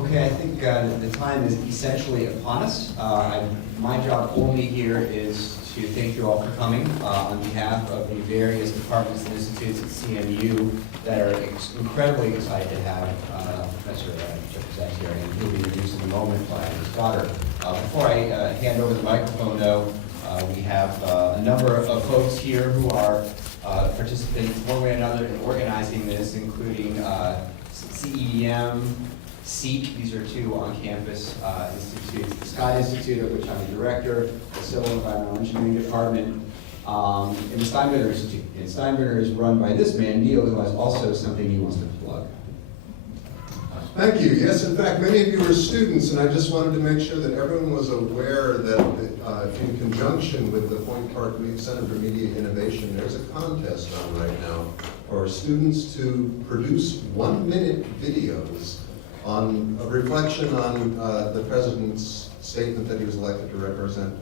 Okay, I think the time is essentially upon us. My job only here is to thank you all for coming on behalf of the various departments and institutes at CMU that are incredibly excited to have Professor Jeffrey Sachs here, and he'll be introduced in a moment by his daughter. Before I hand over the microphone, though, we have a number of folks here who are participants one way or another in organizing this, including CEDM, SEEK, these are two on-campus institutes, the Scott Institute, of which I'm the director, the Civil Environmental Engineering Department, and the Steinbrenner Institute. And Steinbrenner is run by this man, Neil, who has also something he wants to plug. Thank you. Yes, in fact, many of you are students, and I just wanted to make sure that everyone was aware that in conjunction with the Point Park League Center for Media Innovation, there's a contest on right now for students to produce 1-minute videos on a reflection on the president's statement that he was elected to represent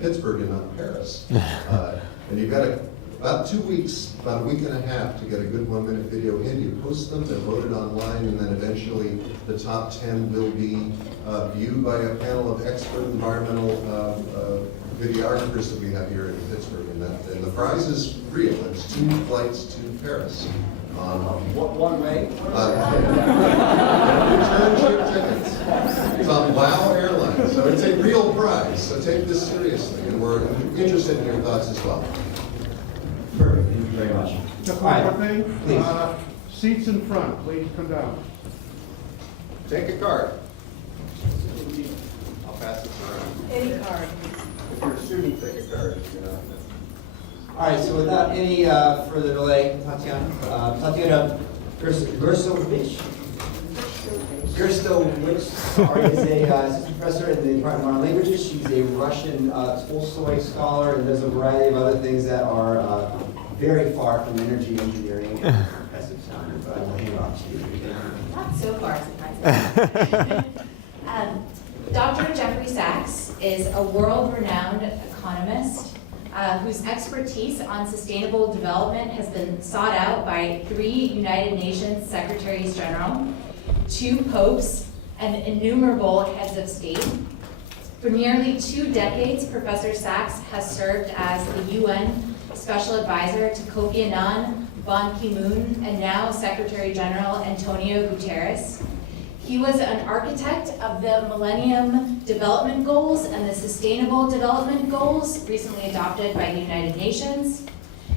Pittsburgh and not Paris. And you've got about 2 weeks, about a week and a half to get a good 1-minute video in. You post them, they're voted online, and then eventually the top 10 will be viewed by a panel of expert environmental videographers that we have here in Pittsburgh. And the prize is real. It's 2 flights to Paris. One way? Return trip tickets. It's on WOW Airlines, so it's a real prize. So take this seriously, and we're interested in your thoughts as well. Perfect, thank you very much. Just All right, one more thing. please. Seats in front, please come down. Take a card. I'll pass this around. Any card. If you're a student, take a card. You know. All right, so without any further delay, Tatiana Gerstovich is a assistant professor in the Department of Modern Languages. She's a Russian Tolstoy scholar and does a variety of other things that are very far from energy engineering and impressive sounding, but I will hand it off to you. Not so far, surprisingly. Dr. Jeffrey Sachs is a world-renowned economist whose expertise on sustainable development has been sought out by 3 United Nations Secretaries General, 2 popes, and innumerable heads of state. For nearly 2 decades, Professor Sachs has served as the UN Special Advisor to Kofi Annan, Ban Ki-moon, and now Secretary General Antonio Guterres. He was an architect of the Millennium Development Goals and the Sustainable Development Goals, recently adopted by the United Nations.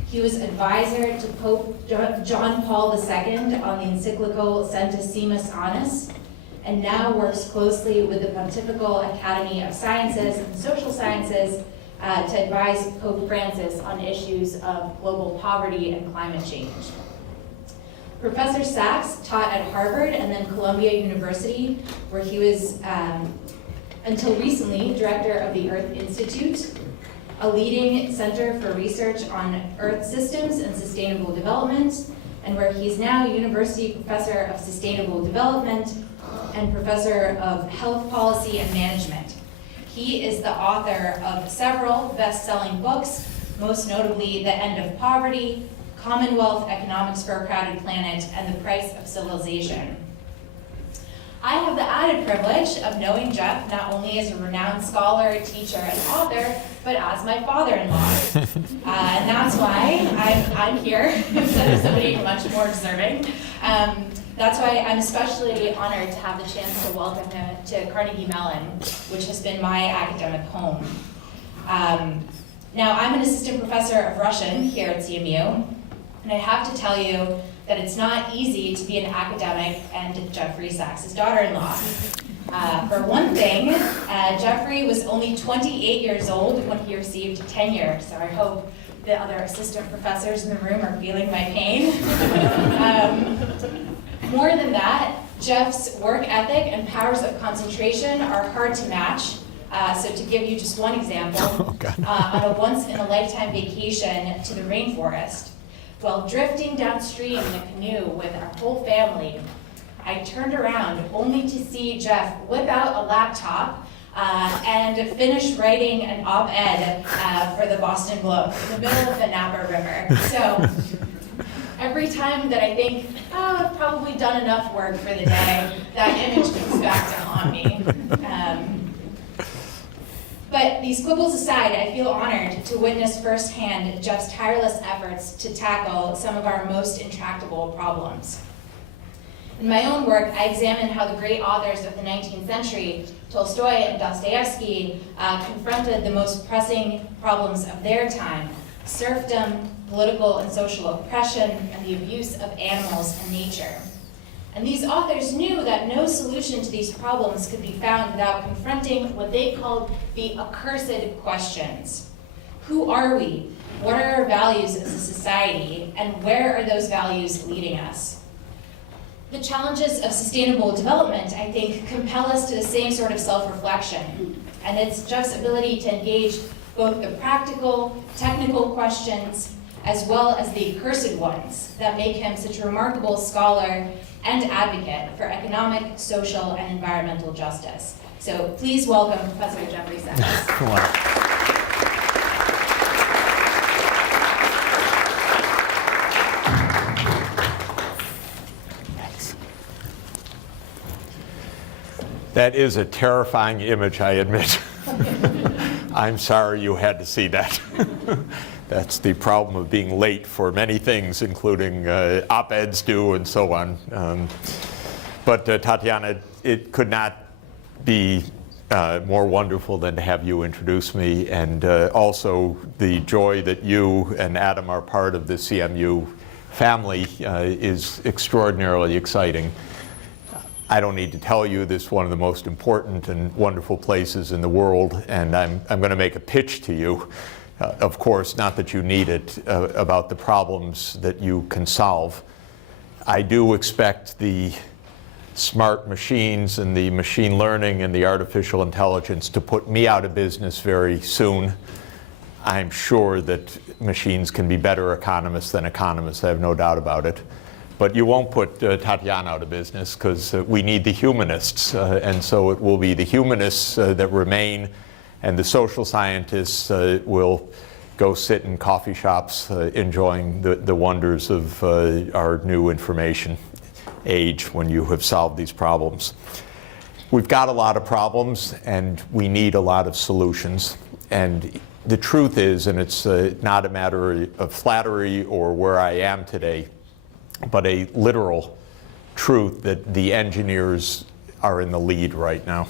He was advisor to Pope John Paul II on the encyclical Centesimus Annus, and now works closely with the Pontifical Academy of Sciences and Social Sciences to advise Pope Francis on issues of global poverty and climate change. Professor Sachs taught at Harvard and then Columbia University, where he was, until recently, director of the Earth Institute, a leading center for research on Earth systems and sustainable development, and where he's now University Professor of Sustainable Development and Professor of Health Policy and Management. He is the author of several best-selling books, most notably The End of Poverty, Commonwealth Economics for a Crowded Planet, and The Price of Civilization. I have the added privilege of knowing Jeff not only as a renowned scholar, teacher, and author, but as my father-in-law. And that's why I'm here instead of somebody much more deserving. That's why I'm especially honored to have the chance to welcome him to Carnegie Mellon, which has been my academic home. Now, I'm an assistant professor of Russian here at CMU, and I have to tell you that it's not easy to be an academic and Jeffrey Sachs' daughter-in-law. For one thing, Jeffrey was only 28 years old when he received tenure, so I hope the other assistant professors in the room are feeling my pain. More than that, Jeff's work ethic and powers of concentration are hard to match. So to give you just one example, on a once-in-a-lifetime vacation to the rainforest, while drifting downstream in a canoe with our whole family, I turned around only to see Jeff whip out a laptop and finish writing an op-ed for the Boston Globe in the middle of the Napa River. So every every time that I think, oh, I've probably done enough work for the day, that image comes back to haunt me. But these quibbles aside, I feel honored to witness firsthand Jeff's tireless efforts to tackle some of our most intractable problems. In my own work, I examine how the great authors of the 19th century, Tolstoy and Dostoevsky, confronted the most pressing problems of their time: serfdom, political and social oppression, and the abuse of animals and nature. And these authors knew that no solution to these problems could be found without confronting what they called the accursed questions. Who are we? What are our values as a society? And where are those values leading us? The challenges of sustainable development, I think, compel us to the same sort of self-reflection. And it's Jeff's ability to engage both the practical, technical questions, as well as the accursed ones, that make him such a remarkable scholar and advocate for economic, social, and environmental justice. So please welcome Professor Jeffrey Sachs. That is a terrifying image, I admit. I'm sorry you had to see that. That's the problem of being late for many things, including op-eds due and so on. But Tatiana, it could not be more wonderful than to have you introduce me, and also the joy that you and Adam are part of the CMU family is extraordinarily exciting. I don't need to tell you this is one of the most important and wonderful places in the world, and I'm going to make a pitch to you. Of course, not that you need it, about the problems that you can solve. I do expect the smart machines and the machine learning and the artificial intelligence to put me out of business very soon. I'm sure that machines can be better economists than economists, I have no doubt about it. But you won't put Tatiana out of business, because we need the humanists, and so it will be the humanists that remain, and the social scientists will go sit in coffee shops enjoying the wonders of our new information age when you have solved these problems. We've got a lot of problems, and we need a lot of solutions. And the truth is, and it's not a matter of flattery or where I am today, but a literal truth, that the engineers are in the lead right now.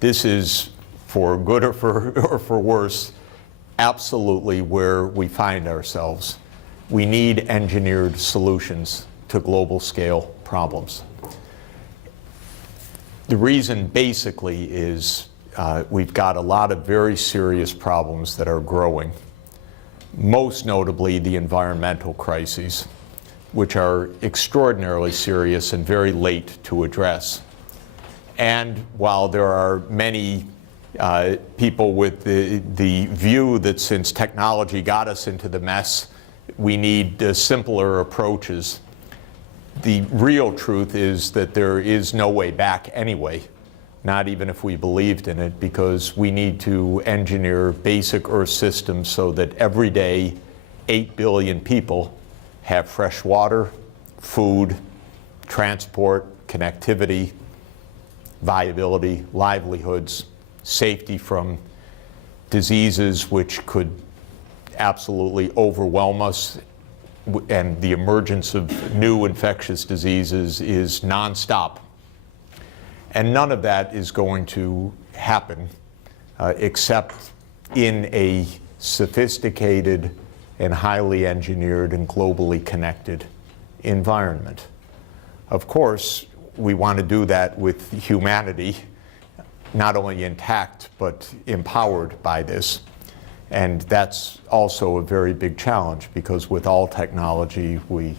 This is, for good or for worse, absolutely where we find ourselves. We need engineered solutions to global scale problems. The reason basically is we've got a lot of very serious problems that are growing, most notably the environmental crises, which are extraordinarily serious and very late to address. And while there are many people with the view that since technology got us into the mess, we need simpler approaches, the real truth is that there is no way back anyway, not even if we believed in it, because we need to engineer basic Earth systems so that every day 8 billion people have fresh water, food, transport, connectivity, viability, livelihoods, safety from diseases which could absolutely overwhelm us, and the emergence of new infectious diseases is nonstop. And none of that is going to happen except in a sophisticated and highly engineered and globally connected environment. Of course, we want to do that with humanity, not only intact, but empowered by this. And that's also a very big challenge, because with all technology, we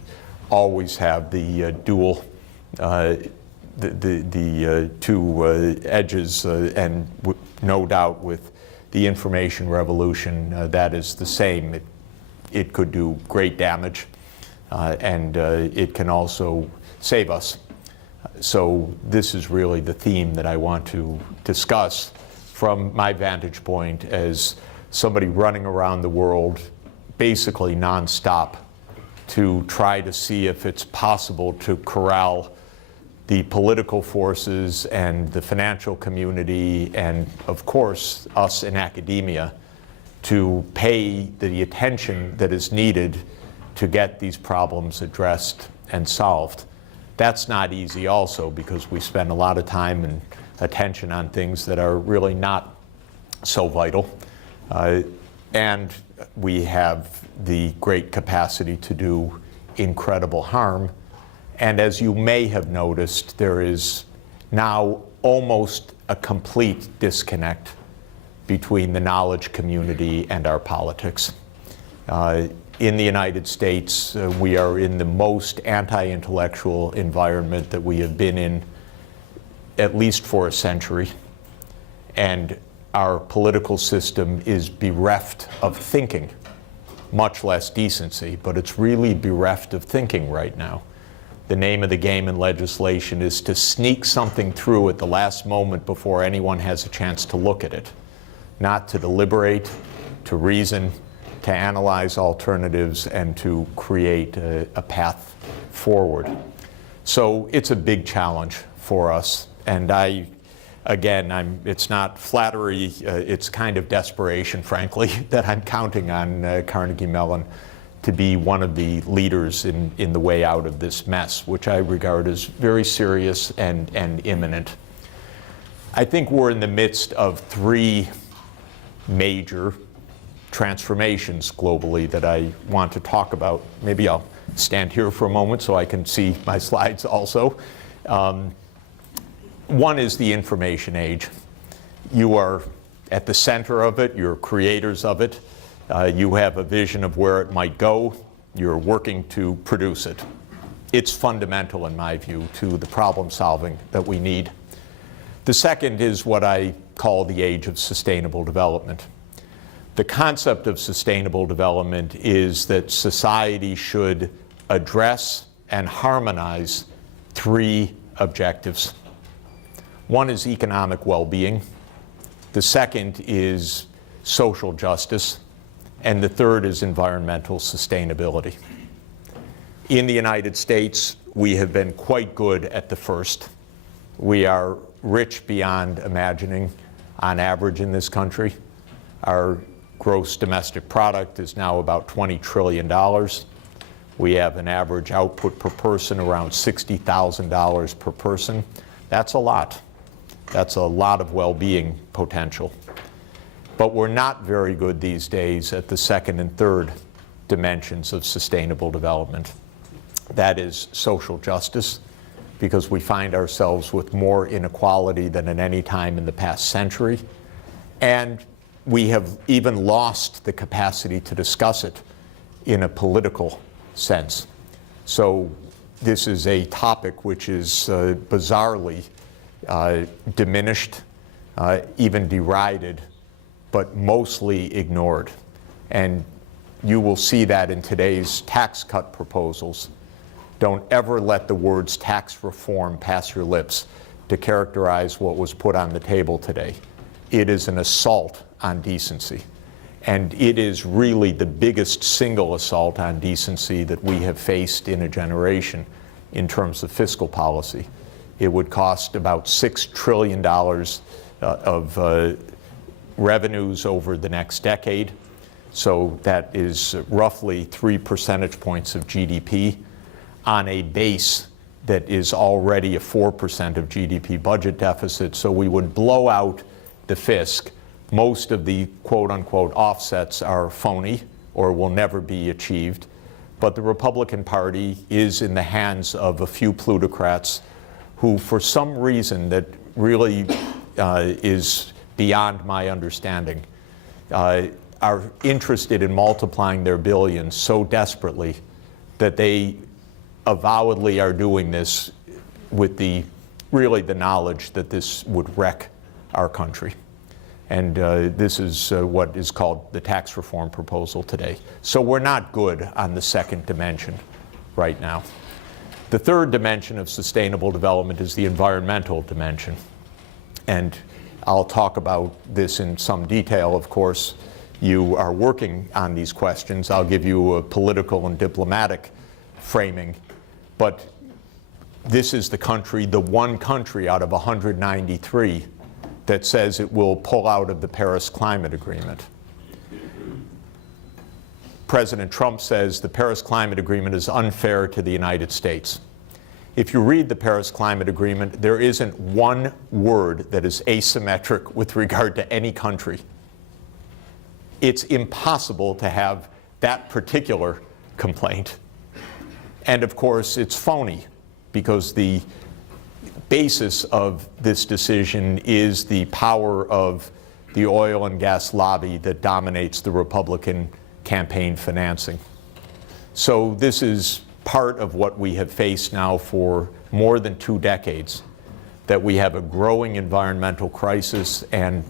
always have the dual, two edges, and no doubt with the information revolution, that is the same. It could do great damage, and it can also save us. So this is really the theme that I want to discuss from my vantage point as somebody running around the world basically nonstop to try to see if it's possible to corral the political forces and the financial community and, of course, us in academia to pay the attention that is needed to get these problems addressed and solved. That's not easy also, because we spend a lot of time and attention on things that are really not so vital. And we have the great capacity to do incredible harm. And as you may have noticed, there is now almost a complete disconnect between the knowledge community and our politics. In the United States, we are in the most anti-intellectual environment that we have been in at least for a century. And our political system is bereft of thinking, much less decency, but it's really bereft of thinking right now. The name of the game in legislation is to sneak something through at the last moment before anyone has a chance to look at it, not to deliberate, to reason, to analyze alternatives, and to create a path forward. So it's a big challenge for us. And it's not flattery, it's kind of desperation, frankly, that I'm counting on Carnegie Mellon to be one of the leaders in the way out of this mess, which I regard as very serious and imminent. I think we're in the midst of three major transformations globally that I want to talk about. Maybe I'll stand here for a moment so I can see my slides also. One is the information age. You are at the center of it, you're creators of it. You have a vision of where it might go. You're working to produce it. It's fundamental, in my view, to the problem solving that we need. The second is what I call the age of sustainable development. The concept of sustainable development is that society should address and harmonize three objectives. One is economic well-being. The second is social justice. And the third is environmental sustainability. In the United States, we have been quite good at the first. We are rich beyond imagining on average in this country. Our gross domestic product is now about $20 trillion. We have an average output per person around $60,000 per person. That's a lot. That's a lot of well-being potential. But we're not very good these days at the second and third dimensions of sustainable development. That is social justice, because we find ourselves with more inequality than at any time in the past century. And we have even lost the capacity to discuss it in a political sense. So this is a topic which is bizarrely diminished, even derided, but mostly ignored. And you will see that in today's tax cut proposals. Don't ever let the words tax reform pass your lips to characterize what was put on the table today. It is an assault on decency. And it is really the biggest single assault on decency that we have faced in a generation in terms of fiscal policy. It would cost about $6 trillion of revenues over the next decade. So that is roughly 3 percentage points of GDP on a base that is already a 4% of GDP budget deficit. So we would blow out the fisc. Most of the quote-unquote offsets are phony or will never be achieved. But the Republican Party is in the hands of a few plutocrats who, for some reason that really is beyond my understanding, are interested in multiplying their billions so desperately that they avowedly are doing this with the knowledge that this would wreck our country. And this is what is called the tax reform proposal today. So we're not good on the second dimension right now. The third dimension of sustainable development is the environmental dimension. And I'll talk about this in some detail, of course, you are working on these questions. I'll give you a political and diplomatic framing, but this is the country, the one country out of 193 that says it will pull out of the Paris Climate Agreement. President Trump says the Paris Climate Agreement is unfair to the United States. If you read the Paris Climate Agreement, there isn't one word that is asymmetric with regard to any country. It's impossible to have that particular complaint. And of course, it's phony, because the basis of this decision is the power of the oil and gas lobby that dominates the Republican campaign financing. So this is part of what we have faced now for more than 2 decades, that we have a growing environmental crisis and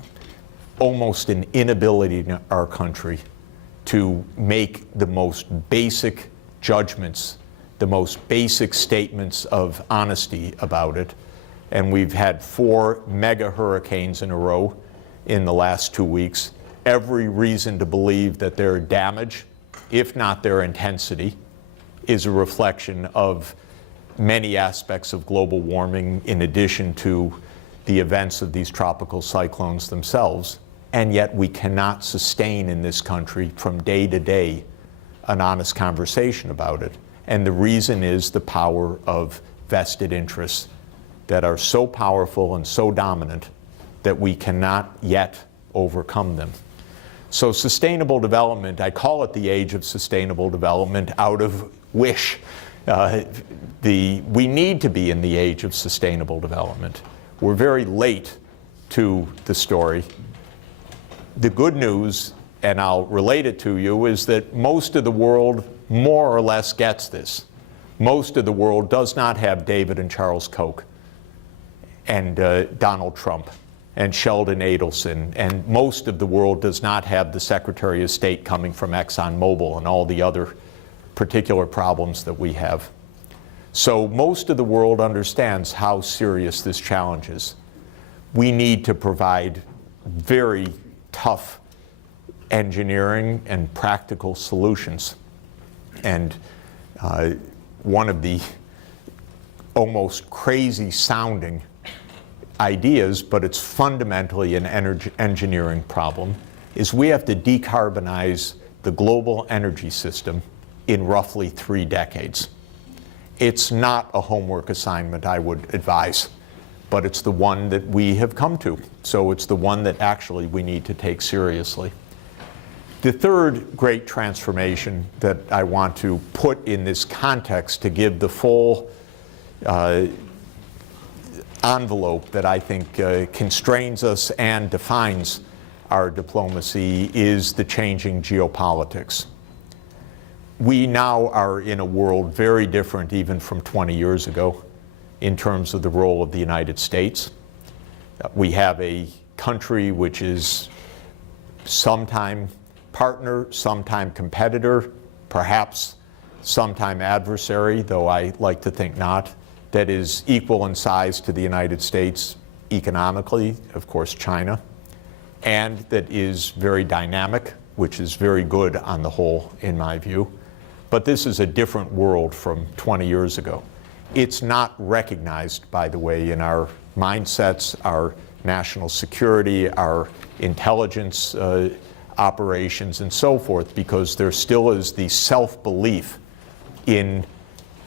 almost an inability in our country to make the most basic judgments, the most basic statements of honesty about it. And we've had 4 mega hurricanes in a row in the last 2 weeks. Every reason to believe that their damage, if not their intensity, is a reflection of many aspects of global warming in addition to the events of these tropical cyclones themselves. And yet we cannot sustain in this country from day to day an honest conversation about it. And the reason is the power of vested interests that are so powerful and so dominant that we cannot yet overcome them. So sustainable development, I call it the age of sustainable development out of wish. We need to be in the age of sustainable development. We're very late to the story. The good news, and I'll relate it to you, is that most of the world more or less gets this. Most of the world does not have David and Charles Koch and Donald Trump and Sheldon Adelson, and most of the world does not have the Secretary of State coming from ExxonMobil and all the other particular problems that we have. So most of the world understands how serious this challenge is. We need to provide very tough engineering and practical solutions. And one of the almost crazy sounding ideas, but it's fundamentally an engineering problem, is we have to decarbonize the global energy system in roughly 3 decades. It's not a homework assignment I would advise, but it's the one that we have come to. So it's the one that actually we need to take seriously. The third great transformation that I want to put in this context to give the full envelope that I think constrains us and defines our diplomacy is the changing geopolitics. We now are in a world very different even from 20 years ago in terms of the role of the United States. We have a country which is sometime partner, sometime competitor, perhaps sometime adversary, though I like to think not, that is equal in size to the United States economically, of course China, and that is very dynamic, which is very good on the whole in my view. But this is a different world from 20 years ago. It's not recognized, by the way, in our mindsets, our national security, our intelligence operations, and so forth, because there still is the self-belief in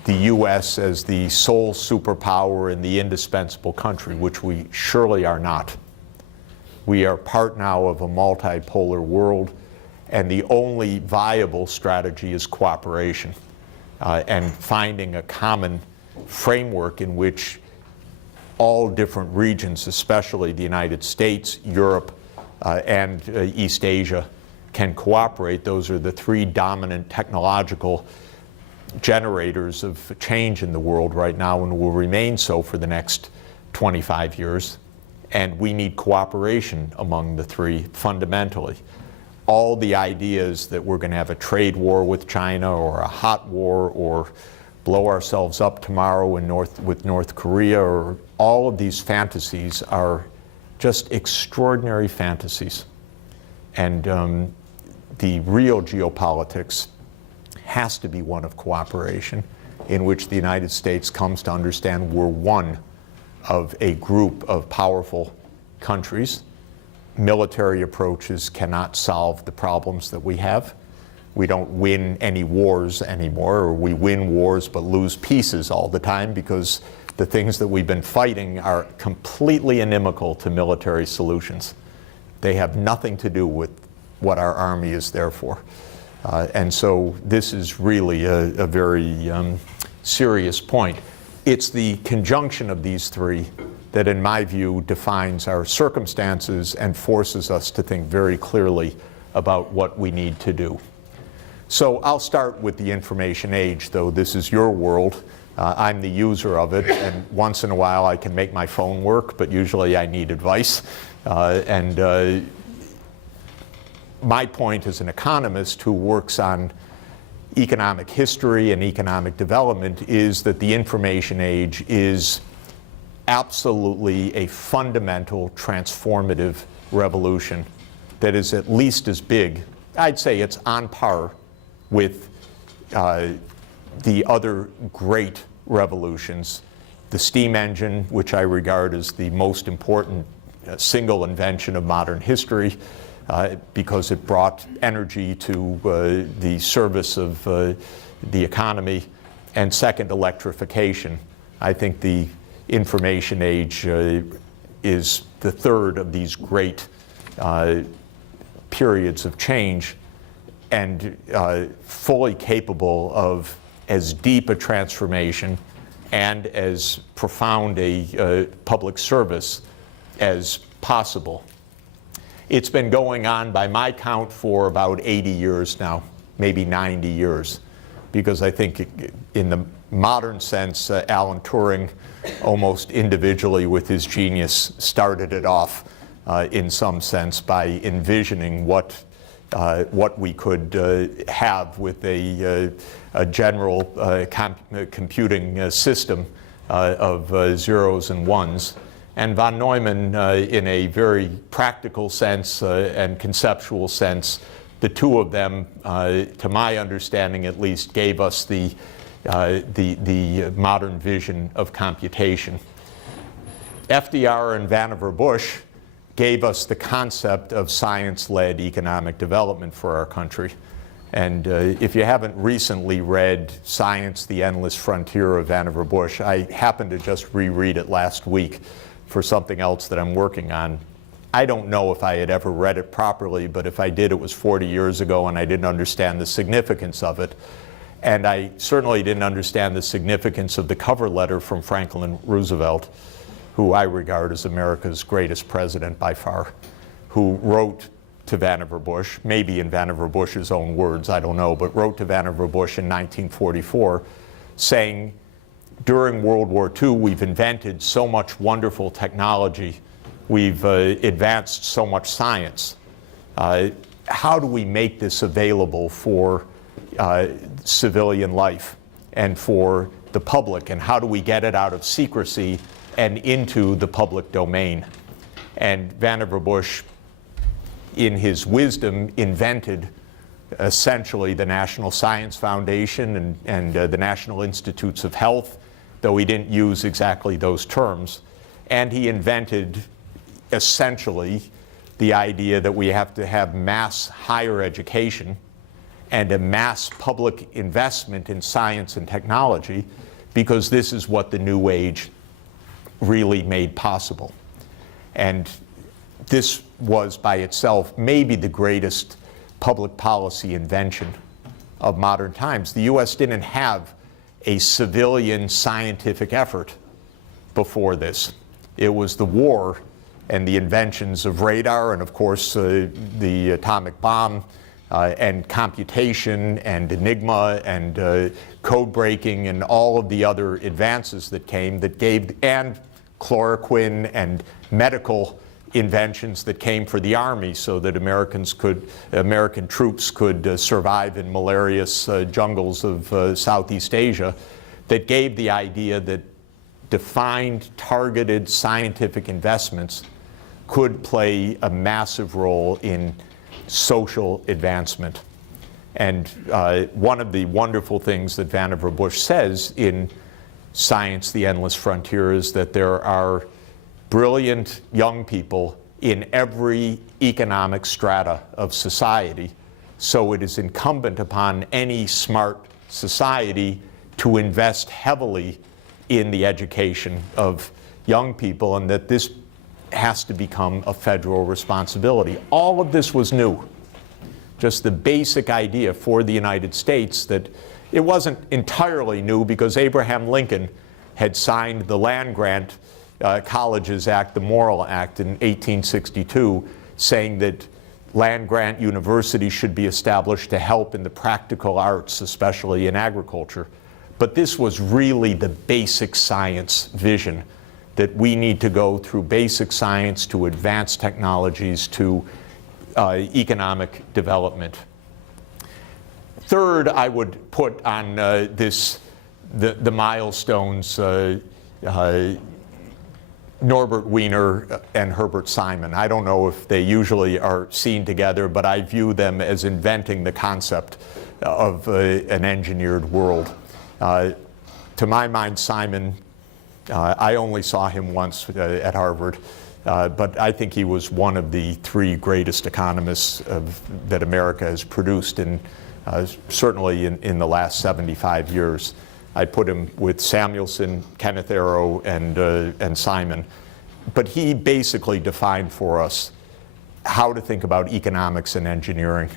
the U.S. as the sole superpower and the indispensable country, which we surely are not. We are part now of a multipolar world, and the only viable strategy is cooperation and finding a common framework in which all different regions, especially the United States, Europe, and East Asia, can cooperate. Those are the 3 dominant technological generators of change in the world right now and will remain so for the next 25 years. And we need cooperation among the 3 fundamentally. All the ideas that we're going to have a trade war with China or a hot war or blow ourselves up tomorrow with North Korea, or all of these fantasies are just extraordinary fantasies. And the real geopolitics has to be one of cooperation, in which the United States comes to understand we're one of a group of powerful countries. Military approaches cannot solve the problems that we have. We don't win any wars anymore, or we win wars but lose pieces all the time because the things that we've been fighting are completely inimical to military solutions. They have nothing to do with what our army is there for. And so this is really a very serious point. It's the conjunction of these three that, in my view, defines our circumstances and forces us to think very clearly about what we need to do. So I'll start with the information age, though this is your world. I'm the user of it, and once in a while I can make my phone work, but usually I need advice. My point as an economist who works on economic history and economic development is that the information age is absolutely a fundamental transformative revolution that is at least as big, I'd say it's on par with the other great revolutions. The steam engine, which I regard as the most important single invention of modern history, because it brought energy to the service of the economy. And second, electrification. I think the information age is the third of these great periods of change, and fully capable of as deep a transformation and as profound a public service as possible. It's been going on, by my count, for about 80 years now, maybe 90 years, because I think in the modern sense, Alan Turing, almost individually with his genius, started it off in some sense by envisioning what we could have with a general computing system of zeros and ones. And von Neumann, in a very practical sense and conceptual sense, the two of them, to my understanding at least, gave us the modern vision of computation. FDR and Vannevar Bush gave us the concept of science-led economic development for our country. And if you haven't recently read Science, the Endless Frontier of Vannevar Bush, I happened to just reread it last week for something else that I'm working on. I don't know if I had ever read it properly, but if I did, it was 40 years ago and I didn't understand the significance of it. And I certainly didn't understand the significance of the cover letter from Franklin Roosevelt, who I regard as America's greatest president by far, who wrote to Vannevar Bush, maybe in Vannevar Bush's own words, I don't know, but wrote to Vannevar Bush in 1944 saying, during World War II, we've invented so much wonderful technology, we've advanced so much science. How do we make this available for civilian life and for the public, and how do we get it out of secrecy and into the public domain? And Vannevar Bush, in his wisdom, invented essentially the National Science Foundation and the National Institutes of Health, though he didn't use exactly those terms. And he invented essentially the idea that we have to have mass higher education and a mass public investment in science and technology, because this is what the New Age really made possible. And this was by itself maybe the greatest public policy invention of modern times. The US didn't have a civilian scientific effort before this. It was the war and the inventions of radar and, of course, the atomic bomb and computation and Enigma and code breaking and all of the other advances that came that gave, and chloroquine and medical inventions that came for the Army so that American troops could survive in malarious jungles of Southeast Asia, that gave the idea that defined, targeted scientific investments could play a massive role in social advancement. And one of the wonderful things that Vannevar Bush says in Science, the Endless Frontier, is that there are brilliant young people in every economic strata of society. So it is incumbent upon any smart society to invest heavily in the education of young people, and that this has to become a federal responsibility. All of this was new. Just the basic idea for the United States that it wasn't entirely new, because Abraham Lincoln had signed the Land Grant Colleges Act, the Morrill Act, in 1862, saying that land-grant universities should be established to help in the practical arts, especially in agriculture. But this was really the basic science vision, that we need to go through basic science to advanced technologies to economic development. Third, I would put on the milestones, Norbert Wiener and Herbert Simon. I don't know if they usually are seen together, but I view them as inventing the concept of an engineered world. To my mind, Simon, I only saw him once at Harvard, but I think he was one of the three greatest economists that America has produced, certainly in the last 75 years. I put him with Samuelson, Kenneth Arrow, and Simon. But he basically defined for us how to think about economics and engineering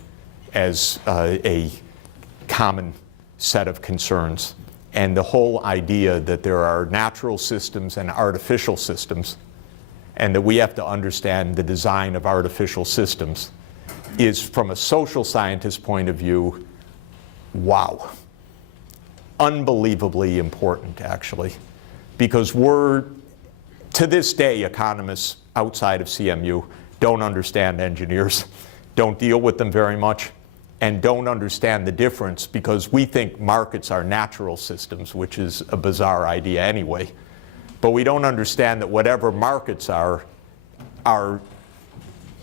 as a common set of concerns. And the whole idea that there are natural systems and artificial systems, and that we have to understand the design of artificial systems, is, from a social scientist point of view, wow. Unbelievably important, actually, because to this day, economists outside of CMU don't understand engineers, don't deal with them very much, and don't understand the difference, because we think markets are natural systems, which is a bizarre idea anyway. But we don't understand that whatever markets are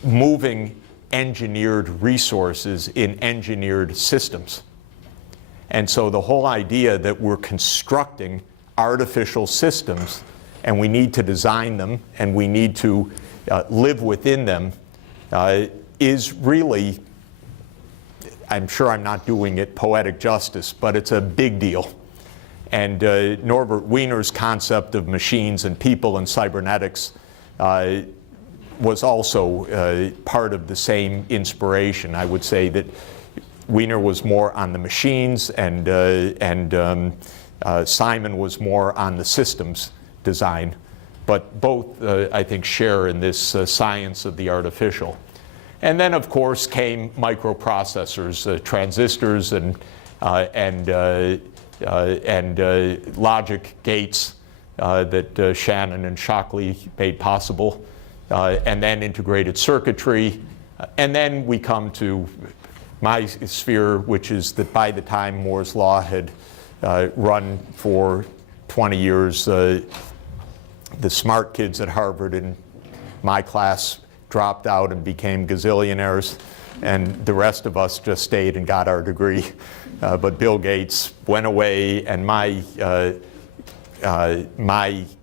moving engineered resources in engineered systems. And so the whole idea that we're constructing artificial systems, and we need to design them, and we need to live within them, is really, I'm sure I'm not doing it poetic justice, but it's a big deal. And Norbert Wiener's concept of machines and people and cybernetics was also part of the same inspiration. I would say that Wiener was more on the machines, and Simon was more on the systems design. But both, I think, share in this science of the artificial. And then, of course, came microprocessors, transistors, and logic gates that Shannon and Shockley made possible, and then integrated circuitry. And then we come to my sphere, which is that by the time Moore's Law had run for 20 years, the smart kids at Harvard in my class dropped out and became gazillionaires, and the rest of us just stayed and got our degree. But Bill Gates went away, and my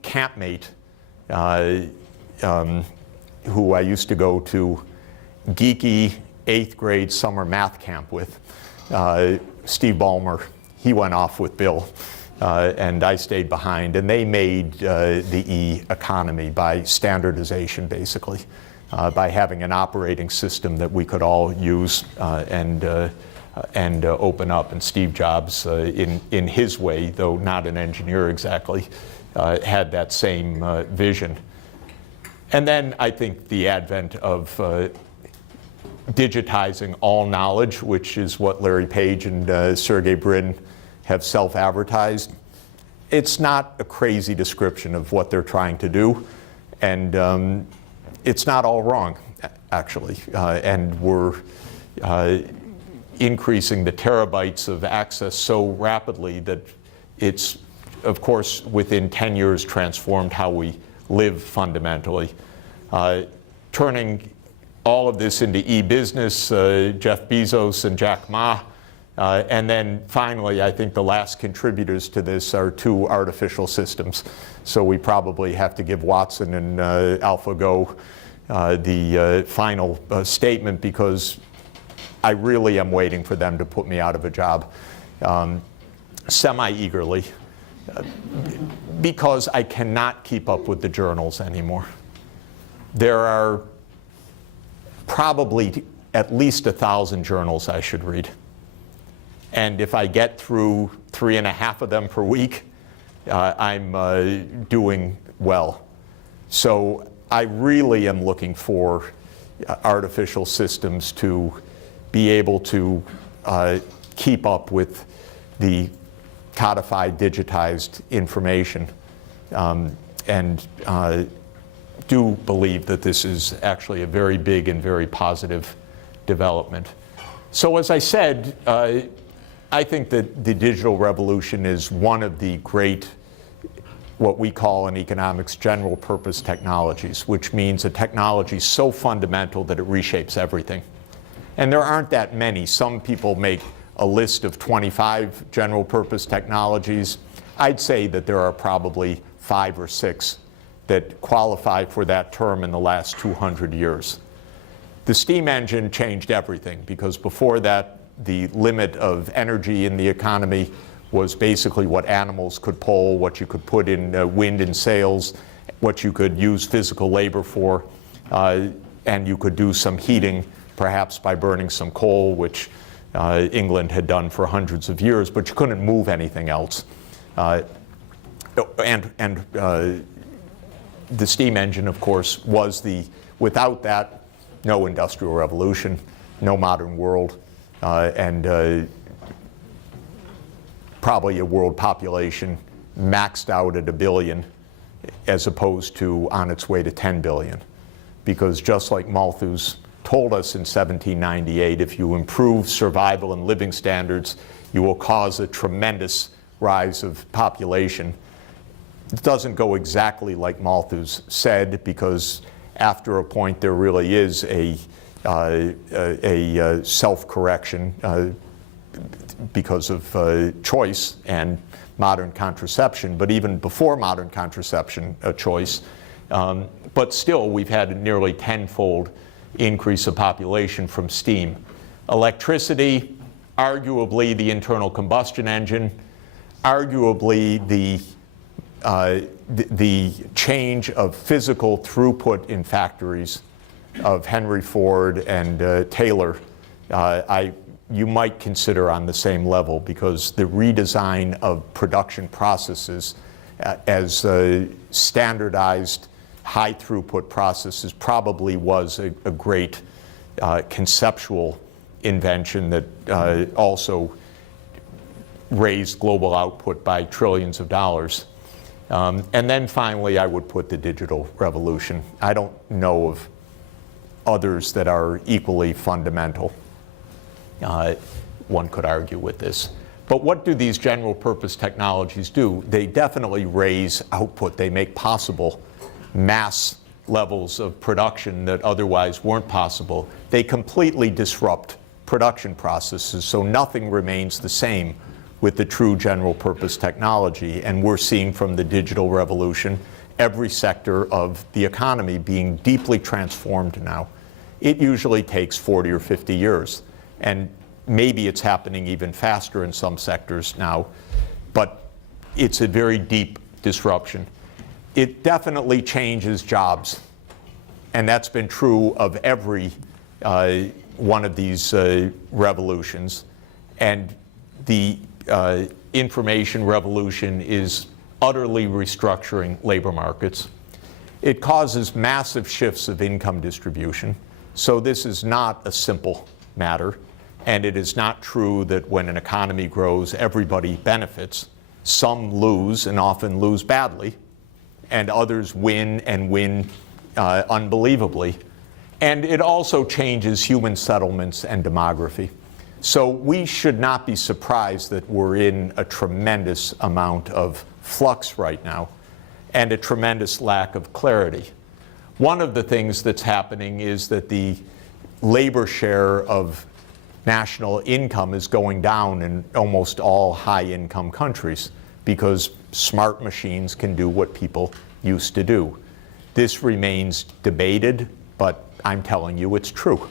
campmate, who I used to go to geeky 8th grade summer math camp with, Steve Ballmer, he went off with Bill, and I stayed behind, and they made the E-economy by standardization, basically, by having an operating system that we could all use and open up. And Steve Jobs, in his way, though not an engineer exactly, had that same vision. And then I think the advent of digitizing all knowledge, which is what Larry Page and Sergey Brin have self-advertised. It's not a crazy description of what they're trying to do, and it's not all wrong, actually. And we're increasing the terabytes of access so rapidly that it's, of course, within 10 years transformed how we live fundamentally, turning all of this into e-business, Jeff Bezos and Jack Ma. And then finally, I think the last contributors to this are two artificial systems. So we probably have to give Watson and AlphaGo the final statement, because I really am waiting for them to put me out of a job, semi-eagerly, because I cannot keep up with the journals anymore. There are probably at least 1,000 journals I should read. And if I get through 3.5 of them per week, I'm doing well. So I really am looking for artificial systems to be able to keep up with the codified, digitized information. And do believe that this is actually a very big and very positive development. So as I said, I think that the digital revolution is one of the great, what we call in economics, general purpose technologies, which means a technology so fundamental that it reshapes everything. And there aren't that many. Some people make a list of 25 general purpose technologies. I'd say that there are probably 5 or 6 that qualify for that term in the last 200 years. The steam engine changed everything, because before that, the limit of energy in the economy was basically what animals could pull, what you could put in wind and sails, what you could use physical labor for, and you could do some heating, perhaps by burning some coal, which England had done for hundreds of years, but you couldn't move anything else. The steam engine, of course, was without that, no industrial revolution, no modern world, and probably a world population maxed out at 1 billion, as opposed to on its way to 10 billion. Because just like Malthus told us in 1798, if you improve survival and living standards, you will cause a tremendous rise of population. It doesn't go exactly like Malthus said, because after a point there really is a self-correction because of choice and modern contraception, but even before modern contraception, a choice. But still, we've had a nearly tenfold increase of population from steam. Electricity, arguably the internal combustion engine, arguably the change of physical throughput in factories of Henry Ford and Taylor, you might consider on the same level, because the redesign of production processes as standardized high throughput processes probably was a great conceptual invention that also raised global output by trillions of dollars. And then finally, I would put the digital revolution. I don't know of others that are equally fundamental. One could argue with this. But what do these general purpose technologies do? They definitely raise output. They make possible mass levels of production that otherwise weren't possible. They completely disrupt production processes, so nothing remains the same with the true general purpose technology. And we're seeing from the digital revolution every sector of the economy being deeply transformed now. It usually takes 40 or 50 years. And maybe it's happening even faster in some sectors now, but it's a very deep disruption. It definitely changes jobs, and that's been true of every one of these revolutions. And the information revolution is utterly restructuring labor markets. It causes massive shifts of income distribution, so this is not a simple matter. And it is not true that when an economy grows, everybody benefits. Some lose, and often lose badly, and others win, and win unbelievably. And it also changes human settlements and demography. So we should not be surprised that we're in a tremendous amount of flux right now, and a tremendous lack of clarity. One of the things that's happening is that the labor share of national income is going down in almost all high-income countries because smart machines can do what people used to do. This remains debated, but I'm telling you it's true.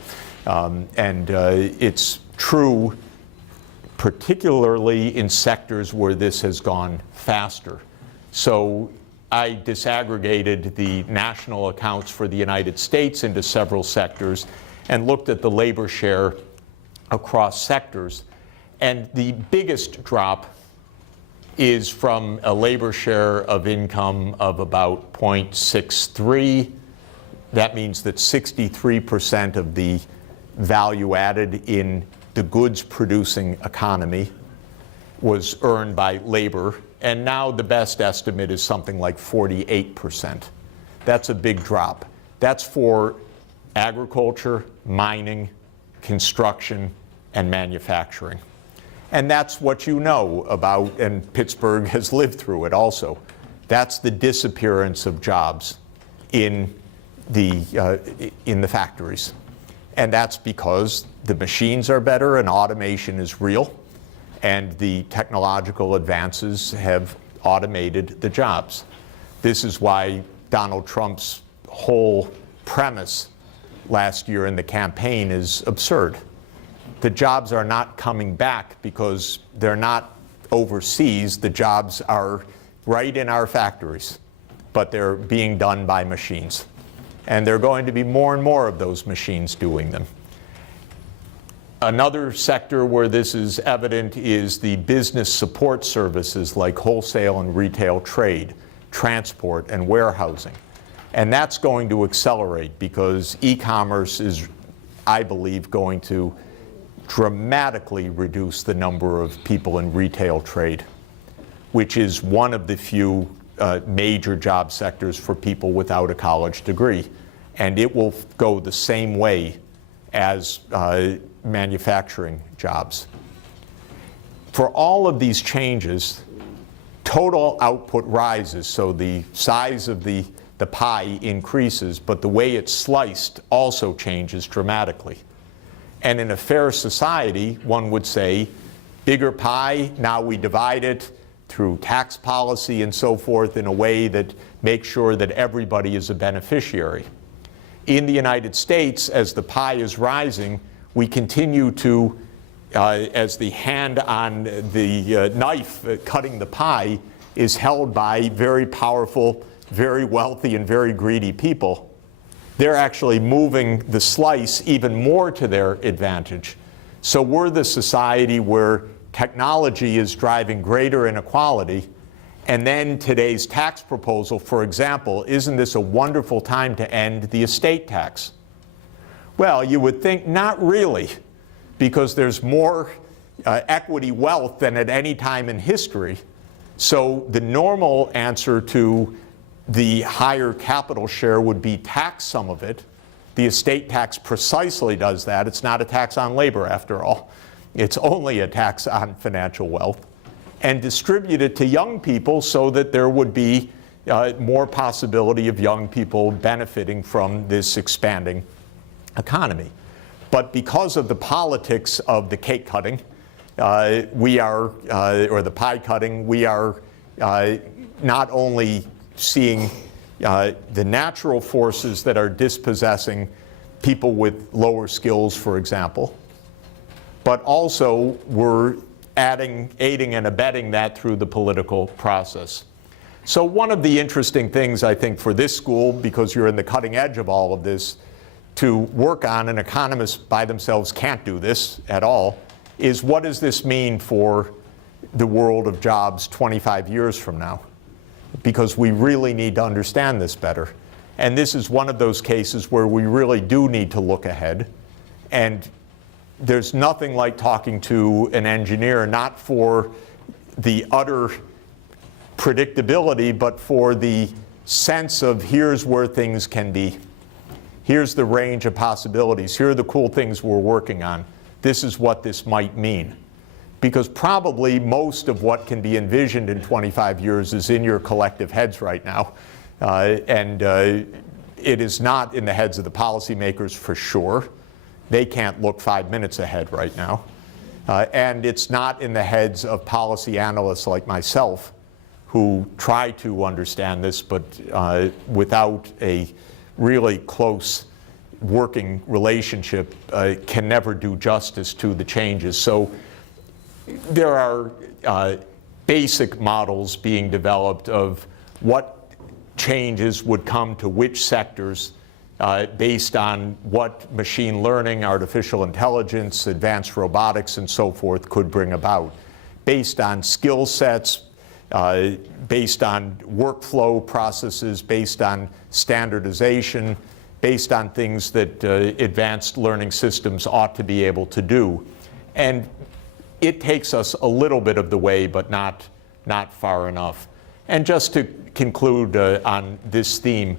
It's true particularly in sectors where this has gone faster. So I disaggregated the national accounts for the United States into several sectors and looked at the labor share across sectors. And the biggest drop is from a labor share of income of about 0.63. That means that 63% of the value added in the goods producing economy was earned by labor, and now the best estimate is something like 48%. That's a big drop. That's for agriculture, mining, construction, and manufacturing. And that's what you know about, and Pittsburgh has lived through it also. That's the disappearance of jobs in the factories. And that's because the machines are better and automation is real, and the technological advances have automated the jobs. This is why Donald Trump's whole premise last year in the campaign is absurd. The jobs are not coming back because they're not overseas. The jobs are right in our factories, but they're being done by machines. And there are going to be more and more of those machines doing them. Another sector where this is evident is the business support services like wholesale and retail trade, transport, and warehousing. And that's going to accelerate because e-commerce is, I believe, going to dramatically reduce the number of people in retail trade, which is one of the few major job sectors for people without a college degree. And it will go the same way as manufacturing jobs. For all of these changes, total output rises, so the size of the pie increases, but the way it's sliced also changes dramatically. And in a fair society, one would say, bigger pie, now we divide it through tax policy and so forth in a way that makes sure that everybody is a beneficiary. In the United States, as the pie is rising, we continue to, as the hand on the knife cutting the pie is held by very powerful, very wealthy, and very greedy people, they're actually moving the slice even more to their advantage. So we're the society where technology is driving greater inequality. And then today's tax proposal, for example, isn't this a wonderful time to end the estate tax? Well, you would think not really, because there's more equity wealth than at any time in history. So the normal answer to the higher capital share would be tax some of it. The estate tax precisely does that. It's not a tax on labor, after all. It's only a tax on financial wealth. And distribute it to young people so that there would be more possibility of young people benefiting from this expanding economy. But because of the politics of the cake cutting, or the pie cutting, we are not only seeing the natural forces that are dispossessing people with lower skills, for example, but also we're aiding and abetting that through the political process. So one of the interesting things, I think, for this school, because you're in the cutting edge of all of this, to work on, and economists by themselves can't do this at all, is what does this mean for the world of jobs 25 years from now? Because we really need to understand this better. And this is one of those cases where we really do need to look ahead. And there's nothing like talking to an engineer, not for the utter predictability, but for the sense of here's where things can be. Here's the range of possibilities. Here are the cool things we're working on. This is what this might mean. Because probably most of what can be envisioned in 25 years is in your collective heads right now. it is not in the heads of the policymakers for sure. They can't look 5 minutes ahead right now. And it's not in the heads of policy analysts like myself who try to understand this, but without a really close working relationship can never do justice to the changes. So there are basic models being developed of what changes would come to which sectors based on what machine learning, artificial intelligence, advanced robotics, and so forth could bring about, based on skill sets, based on workflow processes, based on standardization, based on things that advanced learning systems ought to be able to do. And it takes us a little bit of the way, but not far enough. And just to conclude on this theme,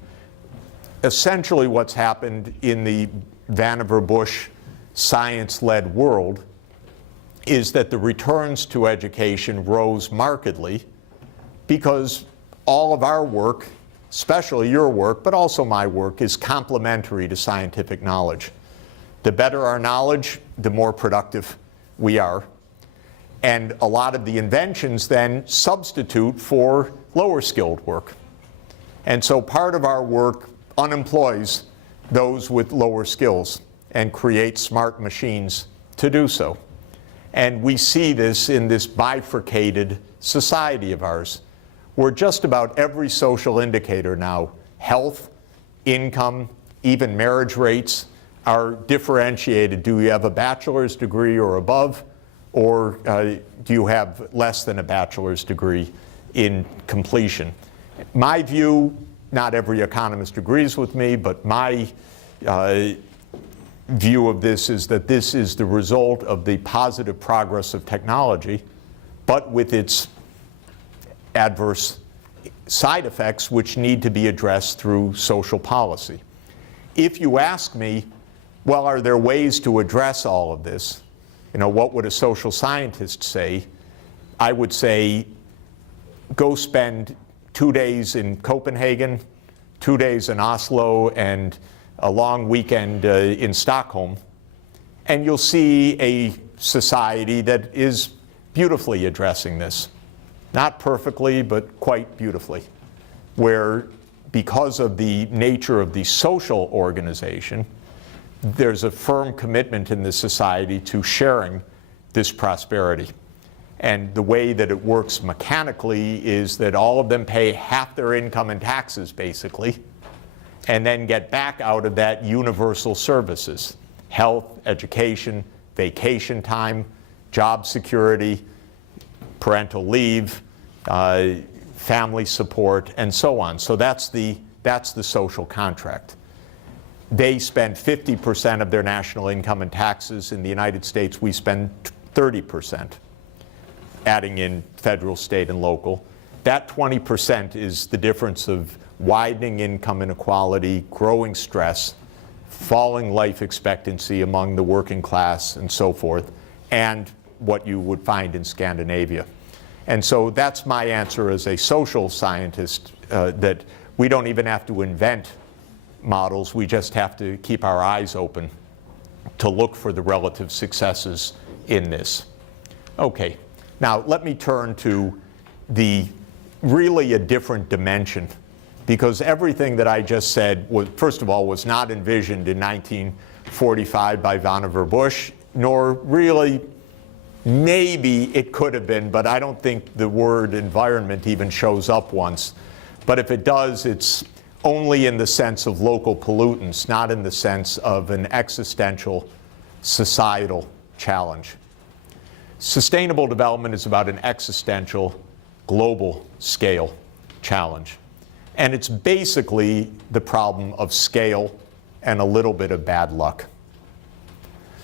essentially what's happened in the Vannevar Bush science-led world is that the returns to education rose markedly because all of our work, especially your work, but also my work, is complementary to scientific knowledge. The better our knowledge, the more productive we are. And a lot of the inventions then substitute for lower skilled work. And so part of our work unemploys those with lower skills and creates smart machines to do so. And we see this in this bifurcated society of ours, where just about every social indicator now, health, income, even marriage rates, are differentiated. Do you have a bachelor's degree or above, or do you have less than a bachelor's degree in completion? My view, not every economist agrees with me, but my view of this is that this is the result of the positive progress of technology, but with its adverse side effects which need to be addressed through social policy. If you ask me, well, are there ways to address all of this? You know, what would a social scientist say? I would say, go spend 2 days in Copenhagen, 2 days in Oslo, and a long weekend in Stockholm, and you'll see a society that is beautifully addressing this. Not perfectly, but quite beautifully, where because of the nature of the social organization, there's a firm commitment in this society to sharing this prosperity. And the way that it works mechanically is that all of them pay half their income in taxes, basically, and then get back out of that universal services: health, education, vacation time, job security, parental leave, family support, and so on. So that's the social contract. They spend 50% of their national income in taxes. In the United States, we spend 30%, adding in federal, state, and local. That 20% is the difference of widening income inequality, growing stress, falling life expectancy among the working class, and so forth, and what you would find in Scandinavia. And so that's my answer as a social scientist, that we don't even have to invent models, we just have to keep our eyes open to look for the relative successes in this. Okay, now let me turn to the really a different dimension, because everything that I just said was, first of all, was not envisioned in 1945 by Vannevar Bush, nor really, maybe it could have been, but I don't think the word environment even shows up once. But if it does, it's only in the sense of local pollutants, not in the sense of an existential societal challenge. Sustainable development is about an existential global scale challenge. And it's basically the problem of scale and a little bit of bad luck.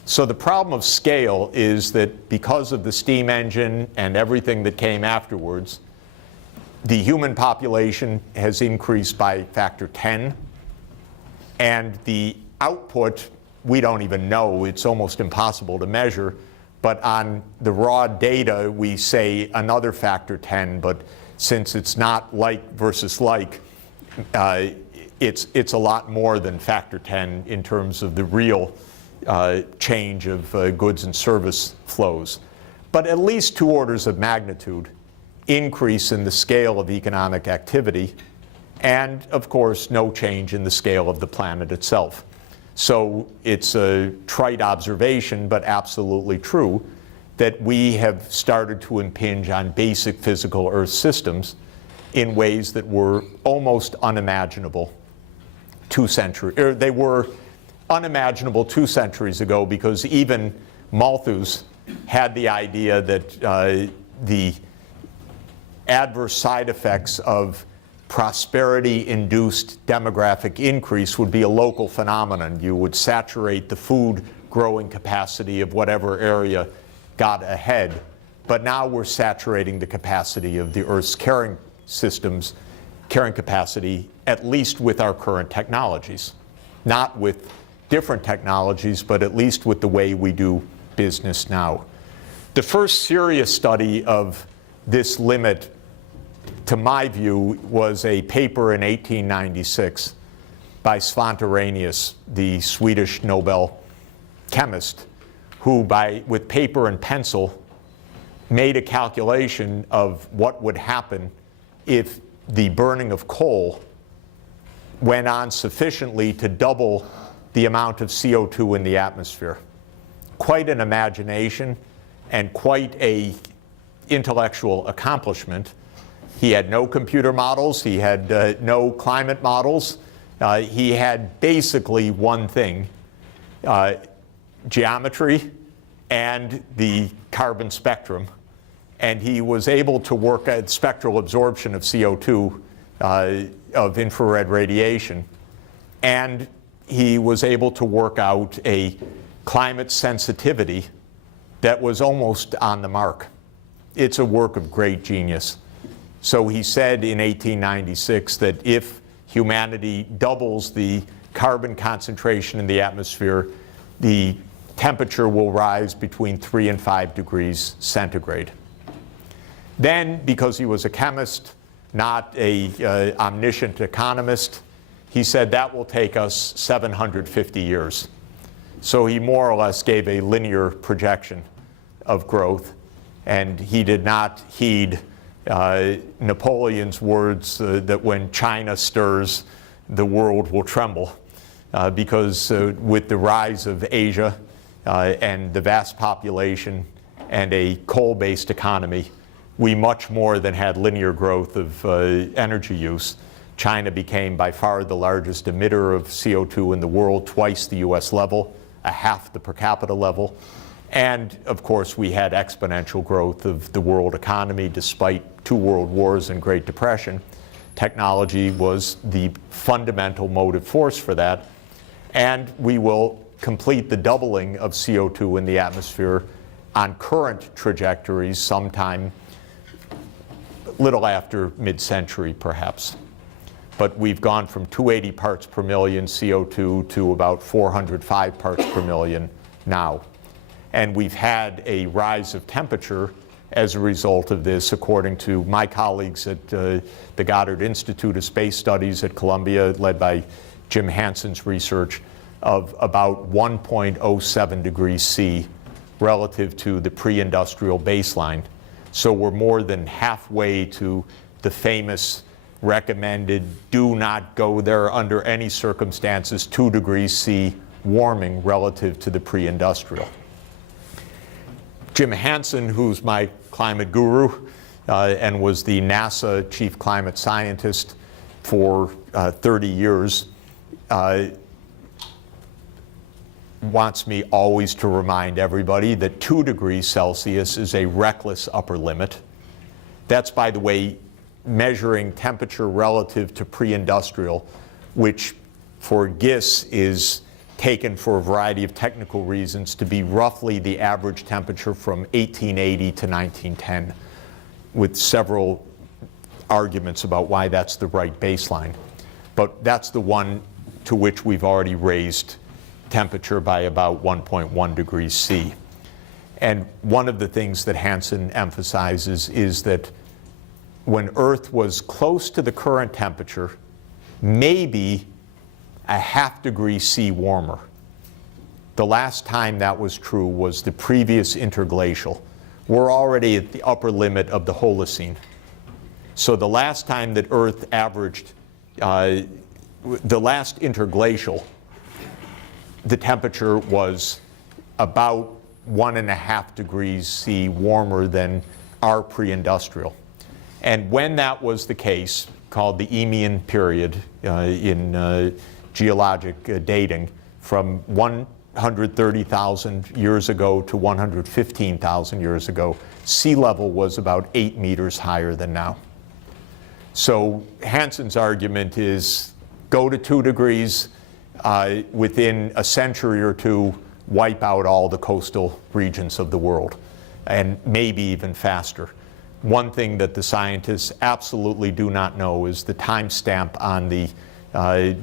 So the problem of scale is that because of the steam engine and everything that came afterwards, the human population has increased by factor 10, and the output, we don't even know, it's almost impossible to measure, but on the raw data we say another factor 10, but since it's not like versus like, it's a lot more than factor 10 in terms of the real change of goods and service flows. But at least 2 orders of magnitude increase in the scale of economic activity, and of course no change in the scale of the planet itself. So it's a trite observation, but absolutely true, that we have started to impinge on basic physical Earth systems in ways that were almost unimaginable they were unimaginable 2 centuries ago, because even Malthus had the idea that the adverse side effects of prosperity-induced demographic increase would be a local phenomenon. You would saturate the food growing capacity of whatever area got ahead. But now we're saturating the capacity of the Earth's carrying systems, carrying capacity, at least with our current technologies. Not with different technologies, but at least with the way we do business now. The first serious study of this limit, to my view, was a paper in 1896 by Svante Arrhenius, the Swedish Nobel chemist, who with paper and pencil made a calculation of what would happen if the burning of coal went on sufficiently to double the amount of CO2 in the atmosphere. Quite an imagination and quite an intellectual accomplishment. He had no computer models, he had no climate models. He had basically one thing, geometry and the carbon spectrum. And he was able to work at spectral absorption of CO2, of infrared radiation. And he was able to work out a climate sensitivity that was almost on the mark. It's a work of great genius. So he said in 1896 that if humanity doubles the carbon concentration in the atmosphere, the temperature will rise between 3 and 5 degrees centigrade. Then, because he was a chemist, not an omniscient economist, he said that will take us 750 years. So he more or less gave a linear projection of growth, and he did not heed Napoleon's words that when China stirs, the world will tremble, because with the rise of Asia and the vast population and a coal-based economy, we much more than had linear growth of energy use. China became by far the largest emitter of CO2 in the world, twice the US level, a half the per capita level. And of course, we had exponential growth of the world economy despite 2 world wars and Great Depression. Technology was the fundamental motive force for that. And we will complete the doubling of CO2 in the atmosphere on current trajectories sometime little after mid-century, perhaps. But we've gone from 280 parts per million CO2 to about 405 parts per million now. And we've had a rise of temperature as a result of this, according to my colleagues at the Goddard Institute of Space Studies at Columbia, led by Jim Hansen's research, of about 1.07 degrees C relative to the pre-industrial baseline. So we're more than halfway to the famous recommended do not go there under any circumstances 2 degrees C warming relative to the pre-industrial. Jim Hansen, who's my climate guru and was the NASA chief climate scientist for 30 years, wants me always to remind everybody that 2 degrees Celsius is a reckless upper limit. That's, by the way, measuring temperature relative to pre-industrial, which for GISS is taken for a variety of technical reasons to be roughly the average temperature from 1880 to 1910, with several arguments about why that's the right baseline. But that's the one to which we've already raised temperature by about 1.1 degrees C. And one of the things that Hansen emphasizes is that when Earth was close to the current temperature, maybe a ½ degree C warmer. The last time that was true was the previous interglacial. We're already at the upper limit of the Holocene. So the last time that Earth averaged, the last interglacial, the temperature was about 1.5 degrees C warmer than our pre-industrial. And when that was the case, called the Eemian period in geologic dating, from 130,000 years ago to 115,000 years ago, sea level was about 8 meters higher than now. So Hansen's argument is go to 2 degrees, within a century or two, wipe out all the coastal regions of the world, and maybe even faster. One thing that the scientists absolutely do not know is the timestamp on the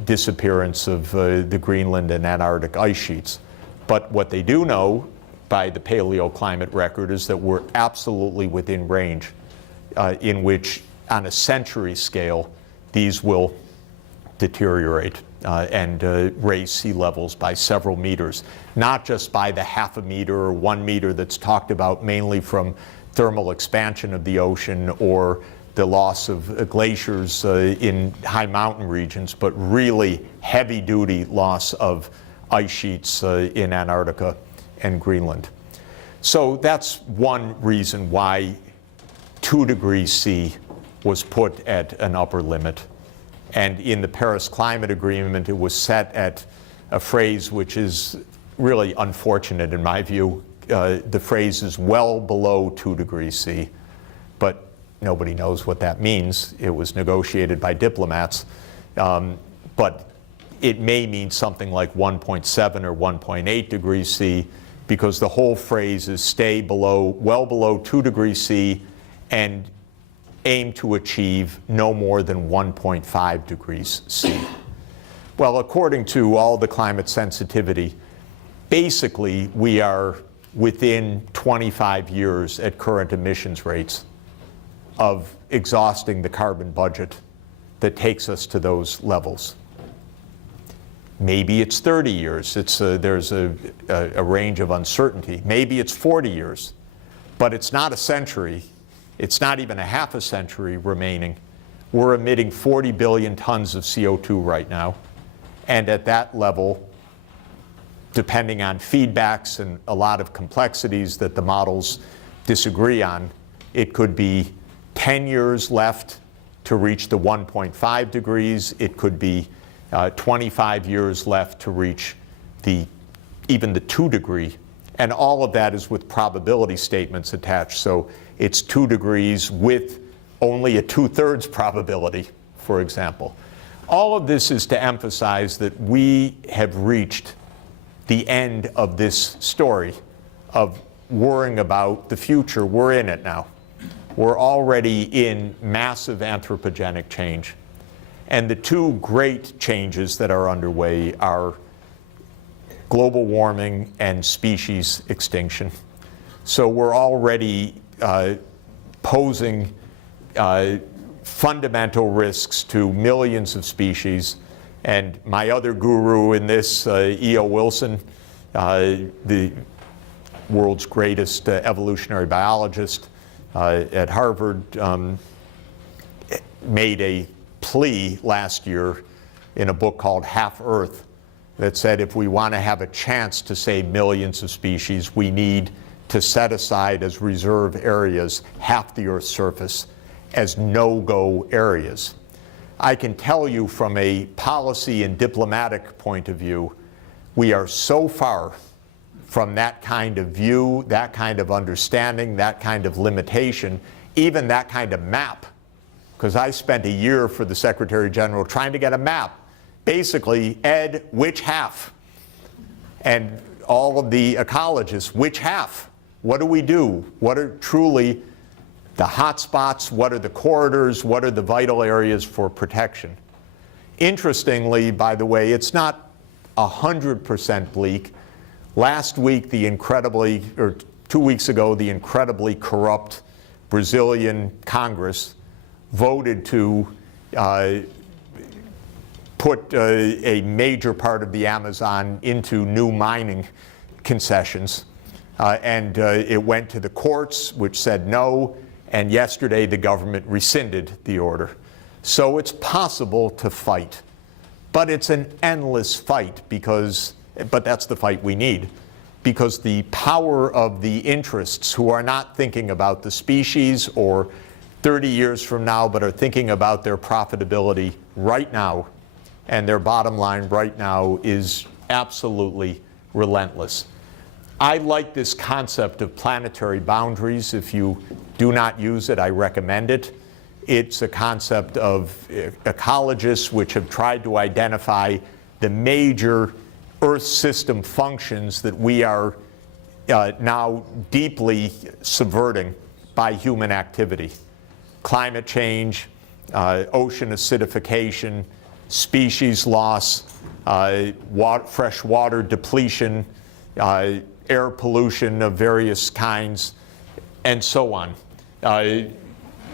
disappearance of the Greenland and Antarctic ice sheets. But what they do know by the paleoclimate record is that we're absolutely within range in which, on a century scale, these will deteriorate and raise sea levels by several meters, not just by the ½ meter or 1 meter that's talked about mainly from thermal expansion of the ocean or the loss of glaciers in high mountain regions, but really heavy-duty loss of ice sheets in Antarctica and Greenland. So that's one reason why 2 degrees C was put at an upper limit. And in the Paris Climate Agreement, it was set at a phrase which is really unfortunate in my view. The phrase is well below 2 degrees C, but nobody knows what that means. It was negotiated by diplomats, but it may mean something like 1.7 or 1.8 degrees C, because the whole phrase is stay below, well below 2 degrees C and aim to achieve no more than 1.5 degrees C. Well, according to all the climate sensitivity, basically we are within 25 years at current emissions rates of exhausting the carbon budget that takes us to those levels. Maybe it's 30 years. There's a range of uncertainty. Maybe it's 40 years, but it's not a century. It's not even a half a century remaining. We're emitting 40 billion tons of CO2 right now, and at that level, depending on feedbacks and a lot of complexities that the models disagree on, it could be 10 years left to reach the 1.5 degrees. It could be 25 years left to reach even the 2 degree. And all of that is with probability statements attached. So it's 2 degrees with only a 2/3 probability, for example. All of this is to emphasize that we have reached the end of this story of worrying about the future. We're in it now. We're already in massive anthropogenic change. And the two great changes that are underway are global warming and species extinction. So we're already posing fundamental risks to millions of species. And my other guru in this, E.O. Wilson, the world's greatest evolutionary biologist at Harvard, made a plea last year in a book called Half Earth that said if we want to have a chance to save millions of species, we need to set aside as reserve areas half the Earth's surface as no-go areas. I can tell you from a policy and diplomatic point of view, we are so far from that kind of view, that kind of understanding, that kind of limitation, even that kind of map. Because I spent a year for the Secretary General trying to get a map. Basically, Ed, which half? And all of the ecologists, which half? What do we do? What are truly the hot spots? What are the corridors? What are the vital areas for protection? Interestingly, by the way, it's not 100% bleak. Last week, 2 weeks ago, the incredibly corrupt Brazilian Congress voted to put a major part of the Amazon into new mining concessions. And it went to the courts, which said no, and yesterday the government rescinded the order. So it's possible to fight. But it's an endless fight but that's the fight we need, because the power of the interests who are not thinking about the species or 30 years from now, but are thinking about their profitability right now and their bottom line right now is absolutely relentless. I like this concept of planetary boundaries. If you do not use it, I recommend it. It's a concept of ecologists which have tried to identify the major Earth system functions that we are now deeply subverting by human activity. Climate change, ocean acidification, species loss, fresh water depletion, air pollution of various kinds, and so on.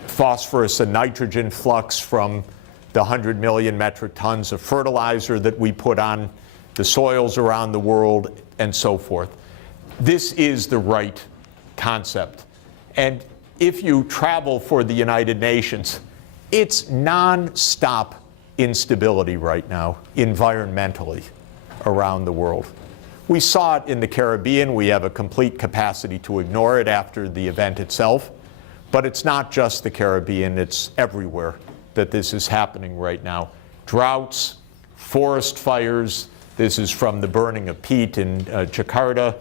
Phosphorus and nitrogen flux from the 100 million metric tons of fertilizer that we put on the soils around the world, and so forth. This is the right concept. And if you travel for the United Nations, it's non-stop instability right now, environmentally, around the world. We saw it in the Caribbean. We have a complete capacity to ignore it after the event itself. But it's not just the Caribbean, it's everywhere that this is happening right now. Droughts, forest fires, this is from the burning of peat in Jakarta.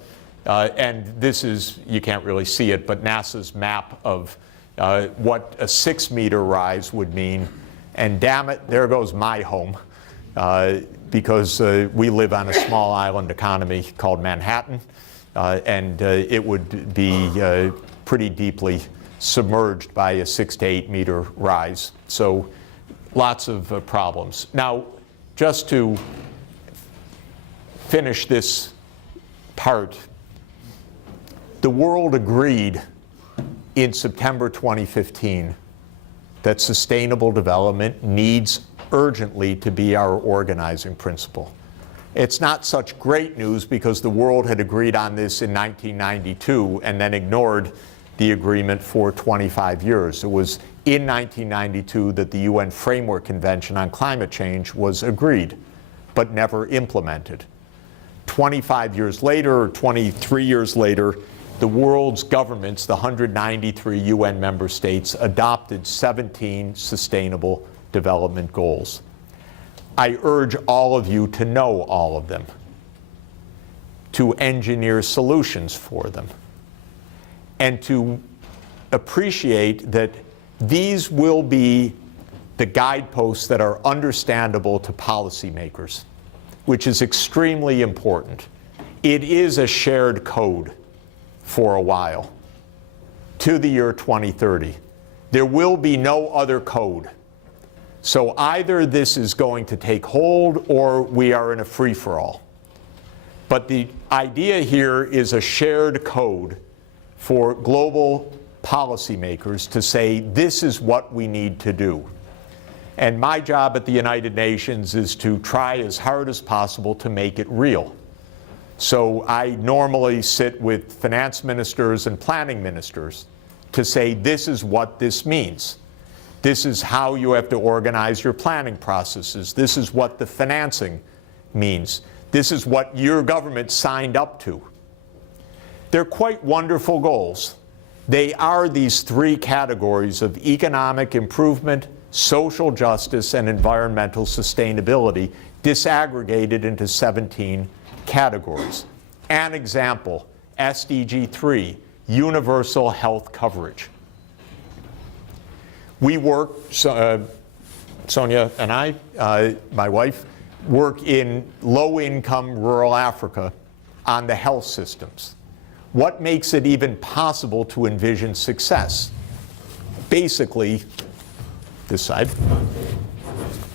And this is, you can't really see it, but NASA's map of what a 6-meter rise would mean. And damn it, there goes my home, because we live on a small island economy called Manhattan, and it would be pretty deeply submerged by a 6 to 8 meter rise. So lots of problems. Now, just to finish this part, the world agreed in September 2015 that sustainable development needs urgently to be our organizing principle. It's not such great news because the world had agreed on this in 1992 and then ignored the agreement for 25 years. It was in 1992 that the UN Framework Convention on Climate Change was agreed, but never implemented. 25 years later, or 23 years later, the world's governments, the 193 UN member states, adopted 17 sustainable development goals. I urge all of you to know all of them, to engineer solutions for them, and to appreciate that these will be the guideposts that are understandable to policymakers, which is extremely important. It is a shared code for a while, to the year 2030. There will be no other code. So either this is going to take hold or we are in a free-for-all. But the idea here is a shared code for global policymakers to say this is what we need to do. And my job at the United Nations is to try as hard as possible to make it real. So I normally sit with finance ministers and planning ministers to say this is what this means. This is how you have to organize your planning processes. This is what the financing means. This is what your government signed up to. They're quite wonderful goals. They are these 3 categories of economic improvement, social justice, and environmental sustainability, disaggregated into 17 categories. An example, SDG 3, universal health coverage. We work, Sonia and I, my wife, work in low-income rural Africa on the health systems. What makes it even possible to envision success? Basically, this side,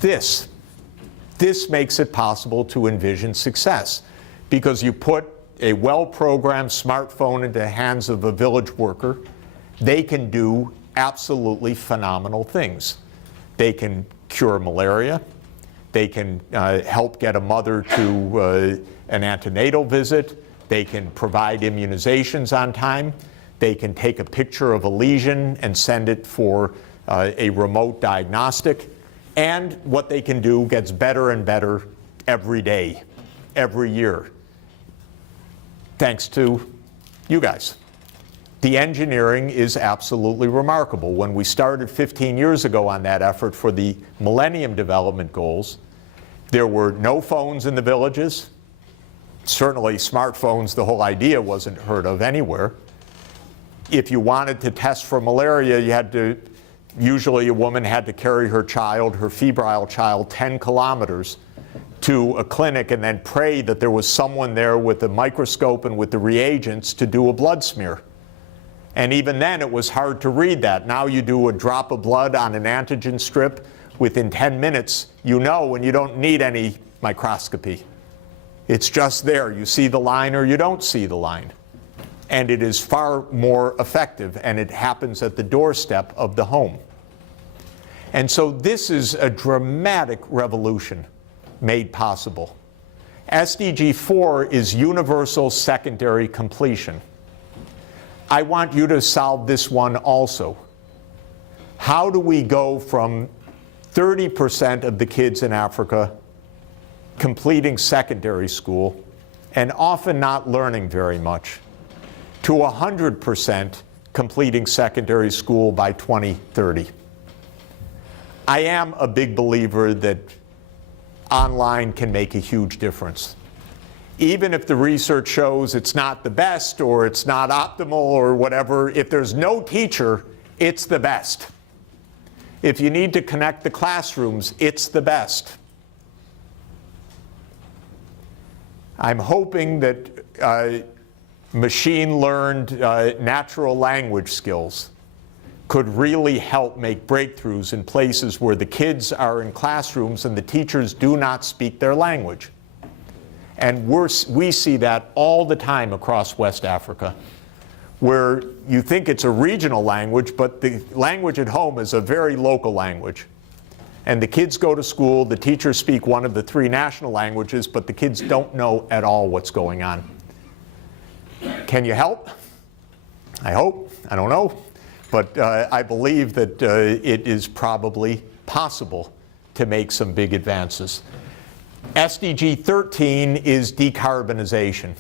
this makes it possible to envision success because you put a well-programmed smartphone into the hands of a village worker. They can do absolutely phenomenal things. They can cure malaria. They can help get a mother to an antenatal visit. They can provide immunizations on time. They can take a picture of a lesion and send it for a remote diagnostic. And what they can do gets better and better every day, every year, thanks to you guys. The engineering is absolutely remarkable. When we started 15 years ago on that effort for the Millennium Development Goals, there were no phones in the villages. Certainly smartphones, the whole idea wasn't heard of anywhere. If you wanted to test for malaria, you had to, usually a woman had to carry her child, her febrile child, 10 kilometers to a clinic and then pray that there was someone there with a microscope and with the reagents to do a blood smear. And even then, it was hard to read that. Now you do a drop of blood on an antigen strip. Within 10 minutes, you know, and you don't need any microscopy. It's just there. You see the line or you don't see the line. And it is far more effective, and it happens at the doorstep of the home. And so this is a dramatic revolution made possible. SDG 4 is universal secondary completion. I want you to solve this one also. How do we go from 30% of the kids in Africa completing secondary school and often not learning very much to 100% completing secondary school by 2030? I am a big believer that online can make a huge difference. Even if the research shows it's not the best or it's not optimal or whatever, if there's no teacher, it's the best. If you need to connect the classrooms, it's the best. I'm hoping that machine-learned natural language skills could really help make breakthroughs in places where the kids are in classrooms and the teachers do not speak their language. And we see that all the time across West Africa, where you think it's a regional language, but the language at home is a very local language. And the kids go to school, the teachers speak one of the 3 national languages, but the kids don't know at all what's going on. Can you help? I hope. I don't know. But I believe that it is probably possible to make some big advances. SDG 13 is decarbonization.